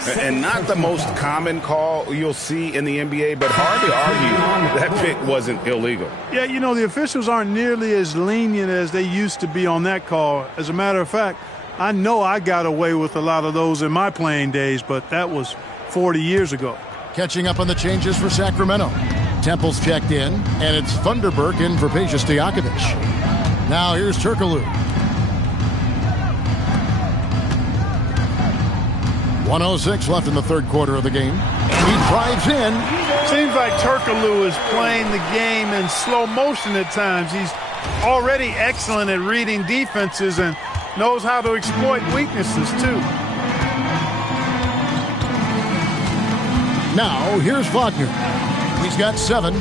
And not the most common call you'll see in the NBA, but hard to argue that pick wasn't illegal. Yeah, you know, the officials aren't nearly as lenient as they used to be on that call. As a matter of fact, I know I got away with a lot of those in my playing days, but that was 40 years ago. Catching up on the changes for Sacramento. Temple's checked in, and it's Thunderberg in for Peja Stojakovic. Now here's Turkoglu. 1:06 left in the third quarter of the game. And he drives in. Seems like Turkoglu is playing the game in slow motion at times. He's already excellent at reading defenses and knows how to exploit weaknesses, too. Now, here's Wagner. He's got 7.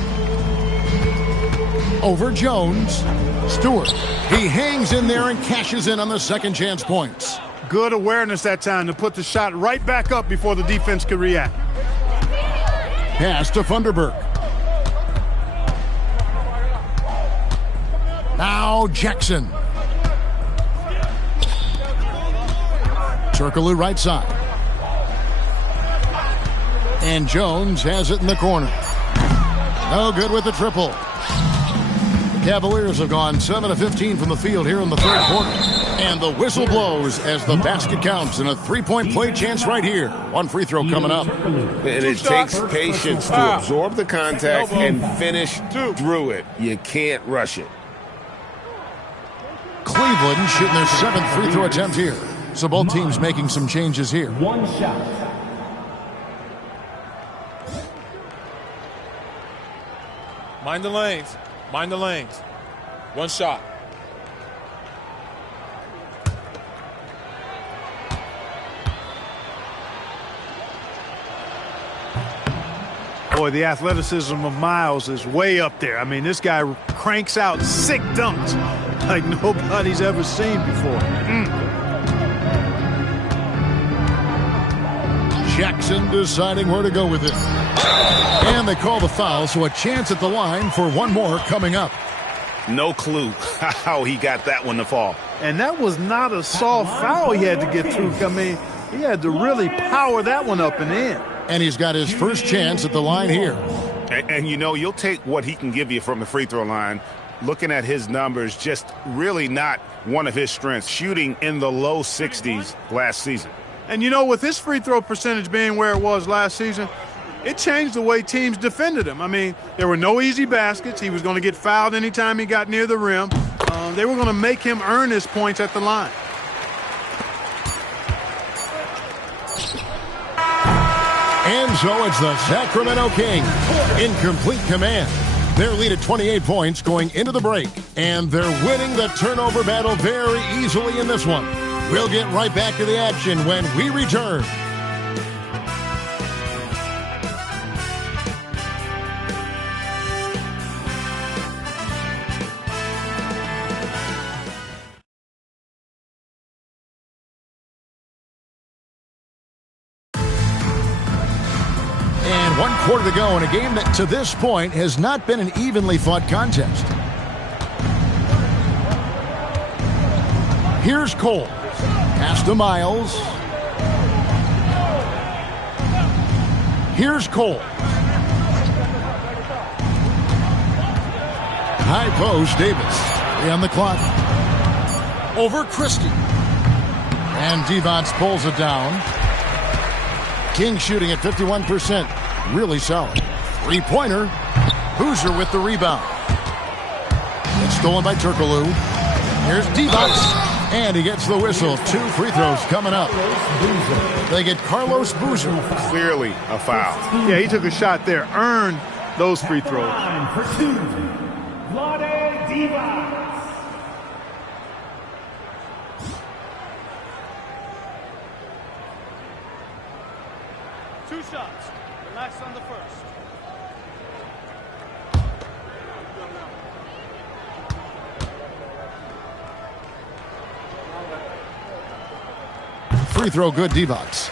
Over Jones. Stewart. He hangs in there and cashes in on the second chance points. Good awareness that time to put the shot right back up before the defense could react. Pass to Thunderberg. Now Jackson. Turkoglu right side. And Jones has it in the corner. No good with the triple. The Cavaliers have gone 7 of 15 from the field here in the third quarter. And the whistle blows as the basket counts and a three-point play chance right here. One free throw coming up. And it takes patience to absorb the contact and finish through it. You can't rush it. Cleveland shooting their 7th free throw attempt here. So both teams making some changes here. One shot. Mind the lanes. Mind the lanes. One shot. Boy, the athleticism of Miles is way up there. I mean, this guy cranks out sick dunks like nobody's ever seen before. Jackson deciding where to go with it. And they call the foul, so a chance at the line for one more coming up. No clue how he got that one to fall. And that was not a soft foul he had to get through. I mean, he had to really power that one up and in. And he's got his first chance at the line here. And you know, you'll take what he can give you from the free throw line. Looking at his numbers, just really not one of his strengths. Shooting in the low 60s last season. And, you know, with his free throw percentage being where it was last season, it changed the way teams defended him. I mean, there were no easy baskets. He was going to get fouled anytime he got near the rim. They were going to make him earn his points at the line. And so it's the Sacramento Kings in complete command. Their lead at 28 points going into the break. And they're winning the turnover battle very easily in this one. We'll get right back to the action when we return. And 1 quarter to go in a game that to this point has not been an evenly fought contest. Here's Cole. Pass to Miles. Here's Cole. High post, Davis. 3 on the clock. Over Christie. And Divac pulls it down. King shooting at 51%. Really solid. Three-pointer. Hoosier with the rebound. It's stolen by Turkoglu. Here's Divac. And he gets the whistle. 2 free throws coming up. They get Carlos Boozer. Clearly a foul. Yeah, he took a shot there. Earned those free throws. For 2, Vlade Divac. Two shots. Relax on the first. Free throw good, Divac.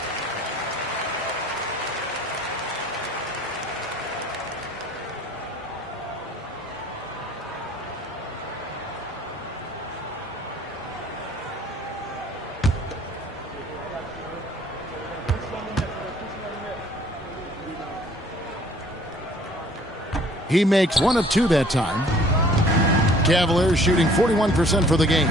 He makes 1 of 2 that time. Cavaliers shooting 41% for the game.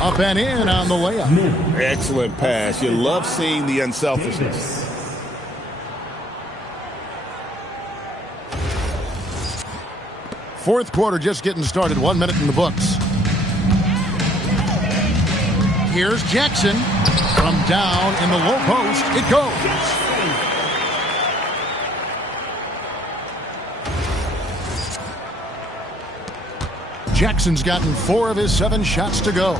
Up and in on the layup. Excellent pass. You love seeing the unselfishness. Fourth quarter just getting started. 1 minute in the books. Here's Jackson. From down in the low post, it goes. Jackson's gotten 4 of his 7 shots to go.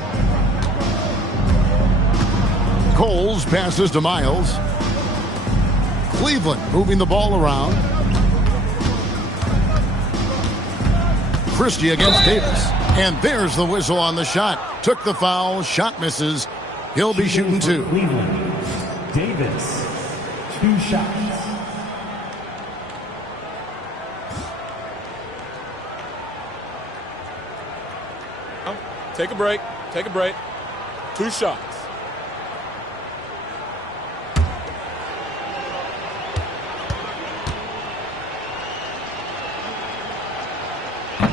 Coles passes to Miles. Cleveland moving the ball around. Christie against Davis. And there's the whistle on the shot. Took the foul. Shot misses. He'll be shooting 2. Cleveland. Davis. 2 shots. Take a break. Take a break. 2 shots.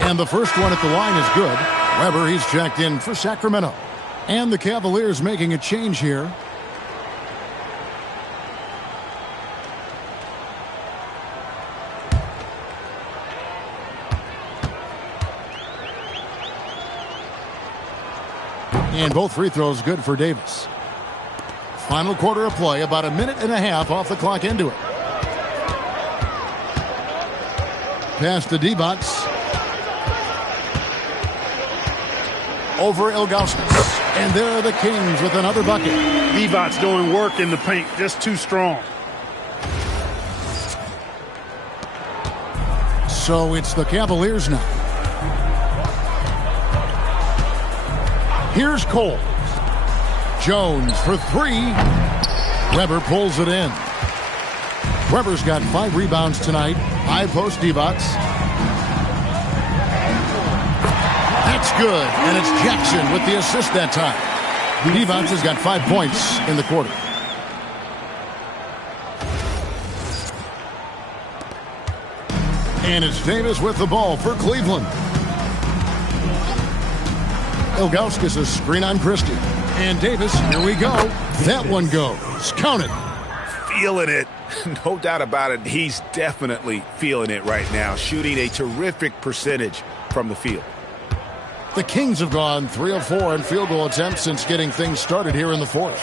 And the first one at the line is good. Weber, he's checked in for Sacramento. And the Cavaliers making a change here. And both free throws good for Davis. Final quarter of play, about 1.5 minutes off the clock into it. Pass to Divac. Over Ilgauskas. And there are the Kings with another bucket. Divac doing work in the paint, just too strong. So it's the Cavaliers now. Here's Cole. Jones for 3. Weber pulls it in. Weber's got 5 rebounds tonight. High post Divac. That's good, and it's Jackson with the assist that time. Divac has got 5 points in the quarter. And it's Davis with the ball for Cleveland. Ilgauskas a screen on Christie. And Davis, here we go. That one goes. Count it. Feeling it. No doubt about it. He's definitely feeling it right now. Shooting a terrific percentage from the field. The Kings have gone 3 of 4 in field goal attempts since getting things started here in the fourth.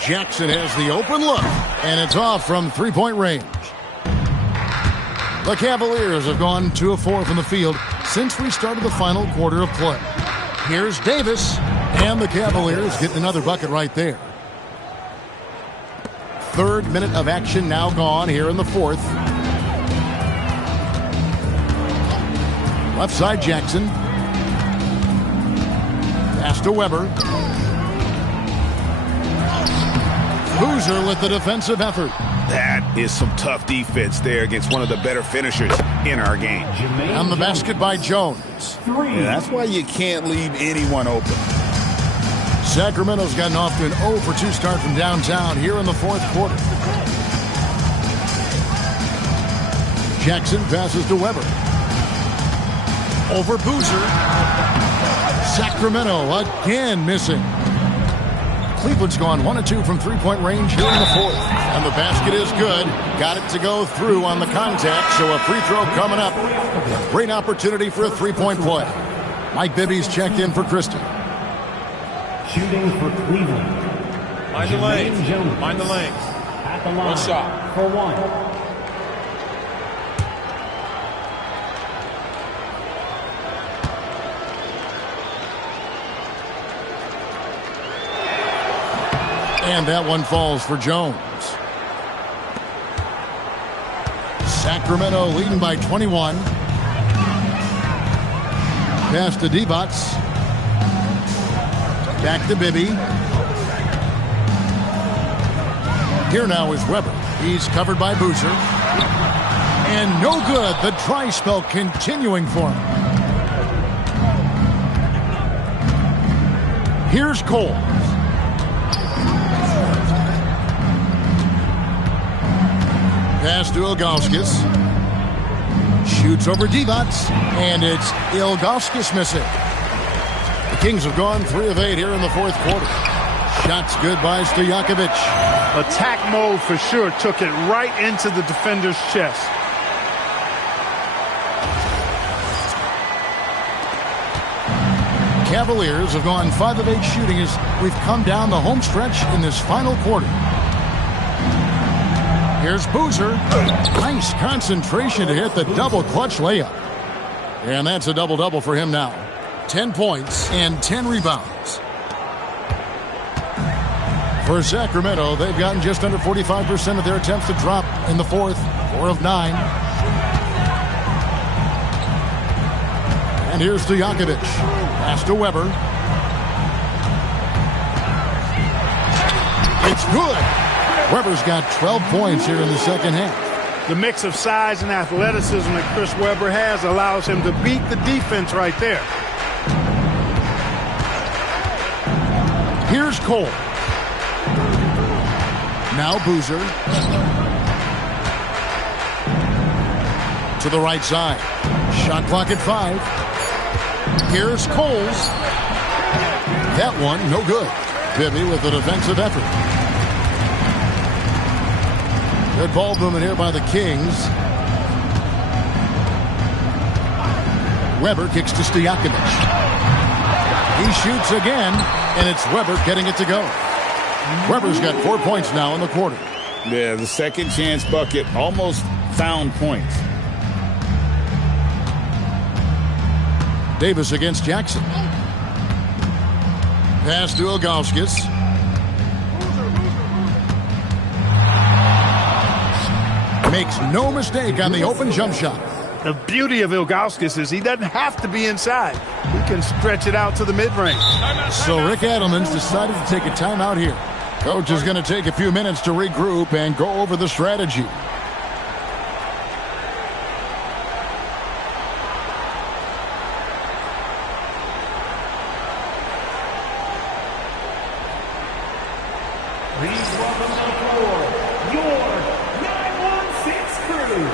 Jackson has the open look, and it's off from 3-point range. The Cavaliers have gone 2 of 4 from the field since we started the final quarter of play. Here's Davis, and the Cavaliers get another bucket right there. 3rd minute of action now gone here in the fourth. Left side Jackson. Pass to Weber. Boozer with the defensive effort. That is some tough defense there against one of the better finishers in our game. On the basket by Jones. Yeah, that's why you can't leave anyone open. Sacramento's gotten off to an 0 for 2 start from downtown here in the fourth quarter. Jackson passes to Weber. Over Boozer. Sacramento again missing. Cleveland's gone 1 of 2 from 3-point range here in the fourth. And the basket is good. Got it to go through on the contact, so a free throw coming up. Great opportunity for a 3-point play. Mike Bibby's checked in for Christie. Shooting for Cleveland. Mind the lanes. Mind the lanes. At the line. 1 shot. For 1. And that one falls for Jones. Sacramento leading by 21. Pass to Divac. Back to Bibby. Here now is Weber. He's covered by Boozer. And no good. The dry spell continuing for him. Here's Cole. Pass to Ilgauskas. Shoots over Divac, and it's Ilgauskas missing. The Kings have gone 3 of 8 here in the fourth quarter. Shots good by Stojakovic. Attack mode for sure. Took it right into the defender's chest. Cavaliers have gone 5 of 8 shooting as we've come down the home stretch in this final quarter. Here's Boozer. Nice concentration to hit the double clutch layup. And that's a double-double for him now. 10 points and 10 rebounds. For Sacramento, they've gotten just under 45% of their attempts to drop in the fourth. 4 of 9. And here's Stojakovic. Pass to Weber. It's good. Weber's got 12 points here in the second half. The mix of size and athleticism that Chris Weber has allows him to beat the defense right there. Here's Cole. Now Boozer. To the right side. Shot clock at 5. Here's Coles. That one, no good. Bibby with a defensive effort. Good ball movement here by the Kings. Weber kicks to Stojakovic. He shoots again, and it's Weber getting it to go. Weber's got 4 points now in the quarter. Yeah, the second chance bucket almost found points. Davis against Jackson. Pass to Ilgauskas. Makes no mistake on the open jump shot. The beauty of Ilgauskas is he doesn't have to be inside. He can stretch it out to the mid-range. So Rick Adelman's decided to take a timeout here. Coach is going to take a few minutes to regroup and go over the strategy. Please welcome to the floor your 916 crew.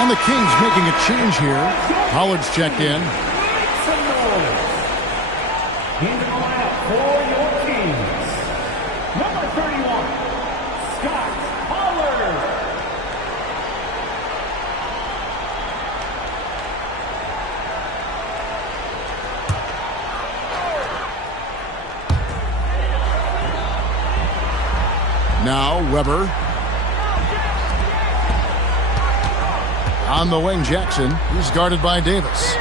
And the Kings making a change here. Howard's checked in. In the lineup for your Kings, number 31, Scott Pollard. Now Weber. On the wing, Jackson. He's guarded by Davis.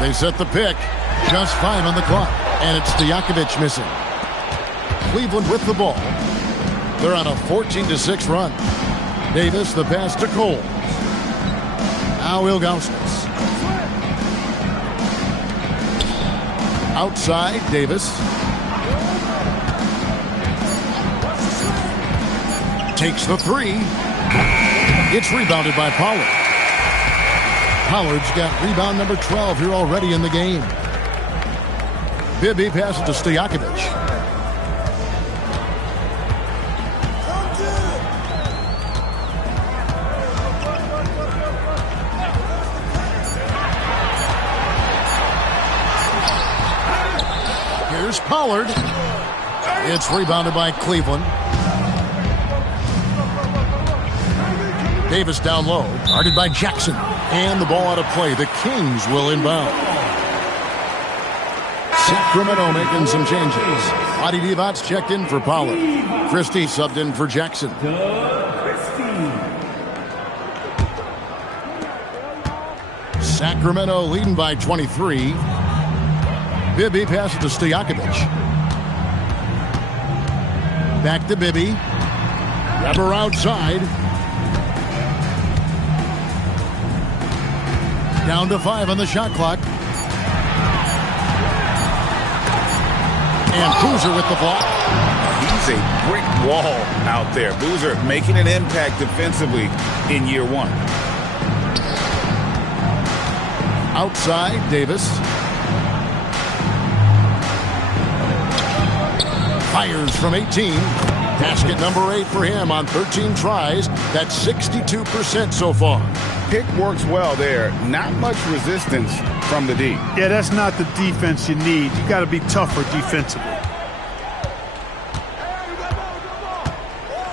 They set the pick. Just 5 on the clock. And it's Stojakovic missing. Cleveland with the ball. They're on a 14-6 run. Davis, the pass to Cole. Now Ilgauskas. Outside, Davis. Takes the 3. It's rebounded by Pollard. Pollard's got rebound number 12 here already in the game. Bibby passes to Stojakovic. Here's Pollard. It's rebounded by Cleveland. Davis down low, guarded by Jackson. And the ball out of play. The Kings will inbound. Sacramento making some changes. Adi Divac checked in for Pollard. Christie subbed in for Jackson. Sacramento leading by 23. Bibby passes to Stojakovic. Back to Bibby. Grabber outside. Down to 5 on the shot clock. And Boozer with the block. He's a brick wall out there. Boozer making an impact defensively in year 1. Outside, Davis. Fires from 18. Basket number 8 for him on 13 tries. That's 62% so far. Pick works well there. Not much resistance from the D. Yeah, that's not the defense you need. You got to be tougher defensively.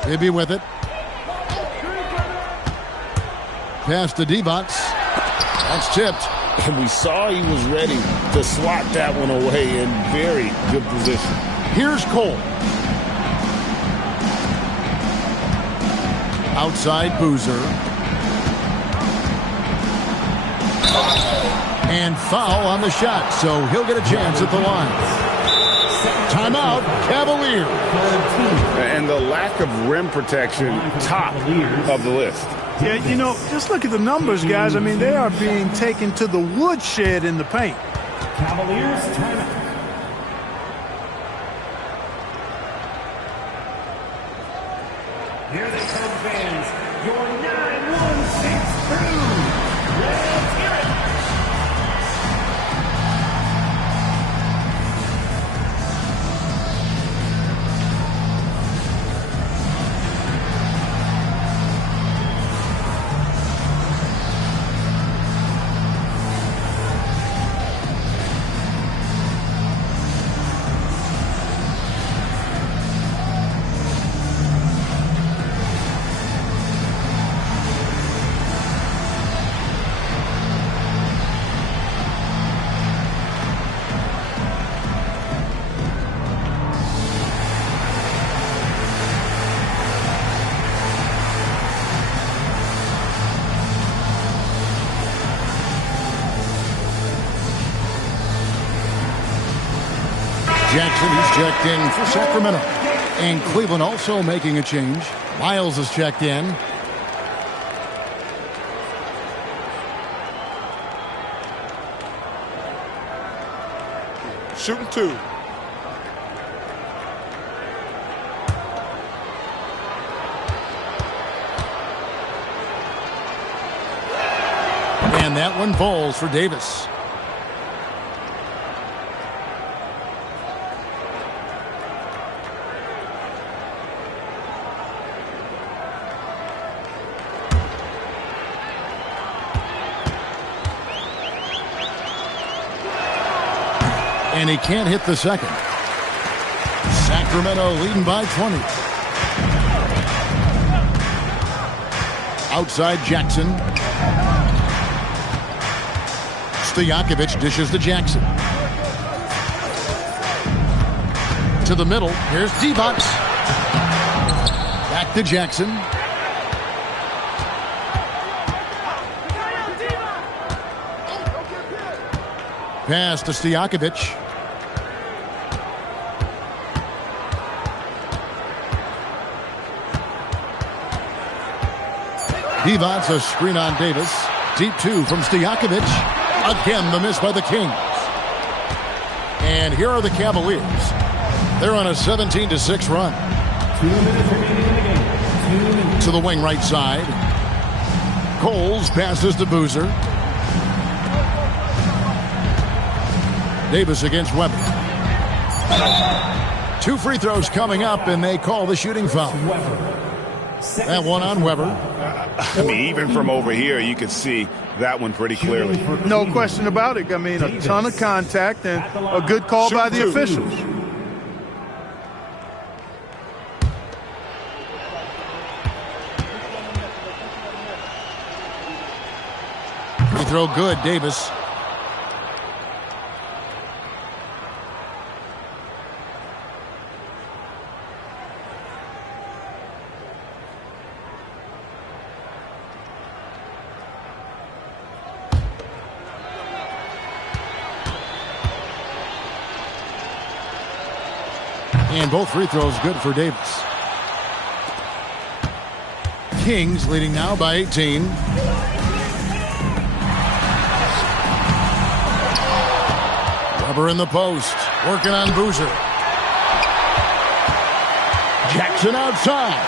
Bibby with it. Pass to Divac. That's tipped. And we saw he was ready to swat that one away in very good position. Here's Cole. Outside Boozer. And foul on the shot, so he'll get a chance at the line. Timeout, Cavaliers. And the lack of rim protection, top of the list. Yeah, you know, just look at the numbers, guys. I mean, they are being taken to the woodshed in the paint. Cavaliers timeout. Here they come, fans. Your 9-1-6 crew. Let's hear it. Jackson is checked in for Sacramento. And Cleveland also making a change. Miles is checked in. Shooting 2. And that one falls for Davis. And he can't hit the second. Sacramento leading by 20. Outside Jackson. Stojakovic dishes to Jackson. To the middle. Here's Divac. Back to Jackson. Pass to Stojakovic. Divac, a screen on Davis. Deep 2 from Stojakovic. Again, the miss by the Kings. And here are the Cavaliers. They're on a 17-6 run. 2 minutes remaining in the game. 2 minutes. To the wing right side. Coles passes to Boozer. Davis against Weber. 2 free throws coming up, and they call the shooting foul. That one on Weber. I mean, even from over here, you could see that one pretty clearly. No question about it. I mean, a ton of contact and a good call by the officials. Free throw good, Davis. And both free throws good for Davis. Kings leading now by 18. Weber in the post, working on Boozer. Jackson outside.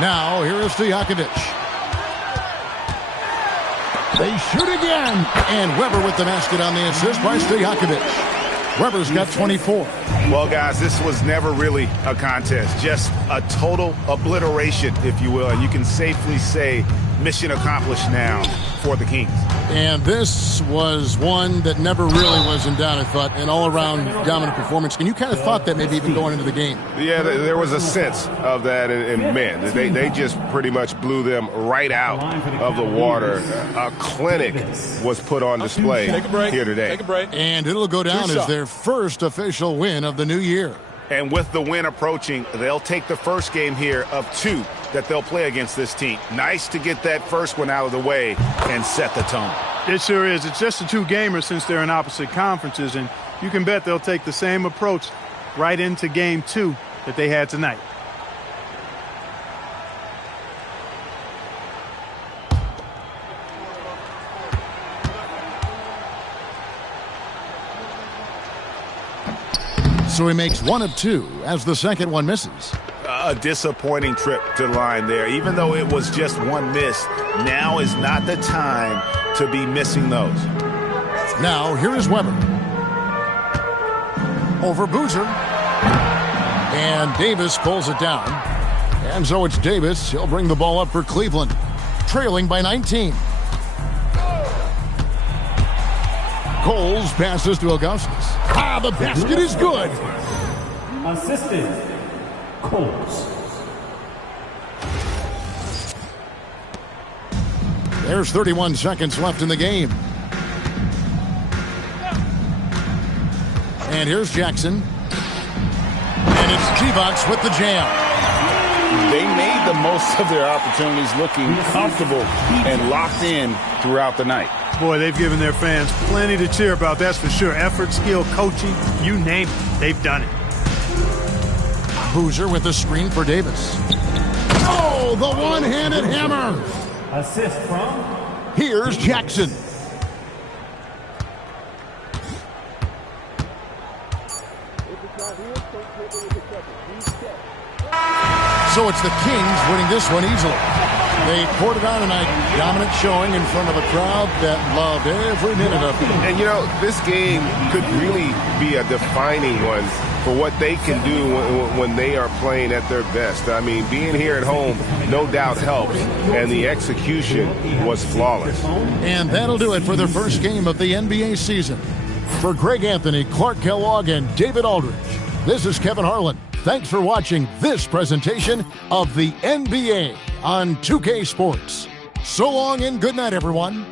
Now here is Stojakovic. They shoot again, and Weber with the basket on the assist by Stojakovic. Weber's got 24. Well, guys, this was never really a contest, just a total obliteration, if you will. And you can safely say mission accomplished now for the Kings. And this was one that never really was in doubt, I thought, an all-around dominant performance. And you kind of thought that maybe even going into the game. Yeah, there was a sense of that, and man, they just pretty much blew them right out of the water. A clinic was put on display here today. Take a break. And it'll go down as their first official win of the new year. And with the win approaching, they'll take the first game here of 2 that they'll play against this team. Nice to get that first one out of the way and set the tone. It sure is. It's just a 2-gamer since they're in opposite conferences, and you can bet they'll take the same approach right into game 2 that they had tonight. So he makes 1 of 2 as the second one misses. A disappointing trip to the line there. Even though it was just 1 miss, now is not the time to be missing those. Now here is Weber. Over Boozer. And Davis pulls it down. And so it's Davis. He'll bring the ball up for Cleveland, trailing by 19. Coles passes to Augustus. The basket is good. Assistant, Coles. There's 31 seconds left in the game. And here's Jackson. And it's T-Box with the jam. They made the most of their opportunities, looking comfortable and locked in throughout the night. Boy, they've given their fans plenty to cheer about, that's for sure. Effort, skill, coaching, you name it, they've done it. Boozer with the screen for Davis. Oh, the one-handed hammer. Assist from? Here's Jackson. So it's the Kings winning this one easily. They poured it on tonight, dominant showing in front of a crowd that loved every minute of it. And, you know, this game could really be a defining one for what they can do when they are playing at their best. I mean, being here at home no doubt helps, and the execution was flawless. And that'll do it for the first game of the NBA season. For Greg Anthony, Clark Kellogg, and David Aldridge, this is Kevin Harlan. Thanks for watching this presentation of the NBA on 2K Sports. So long and good night, everyone.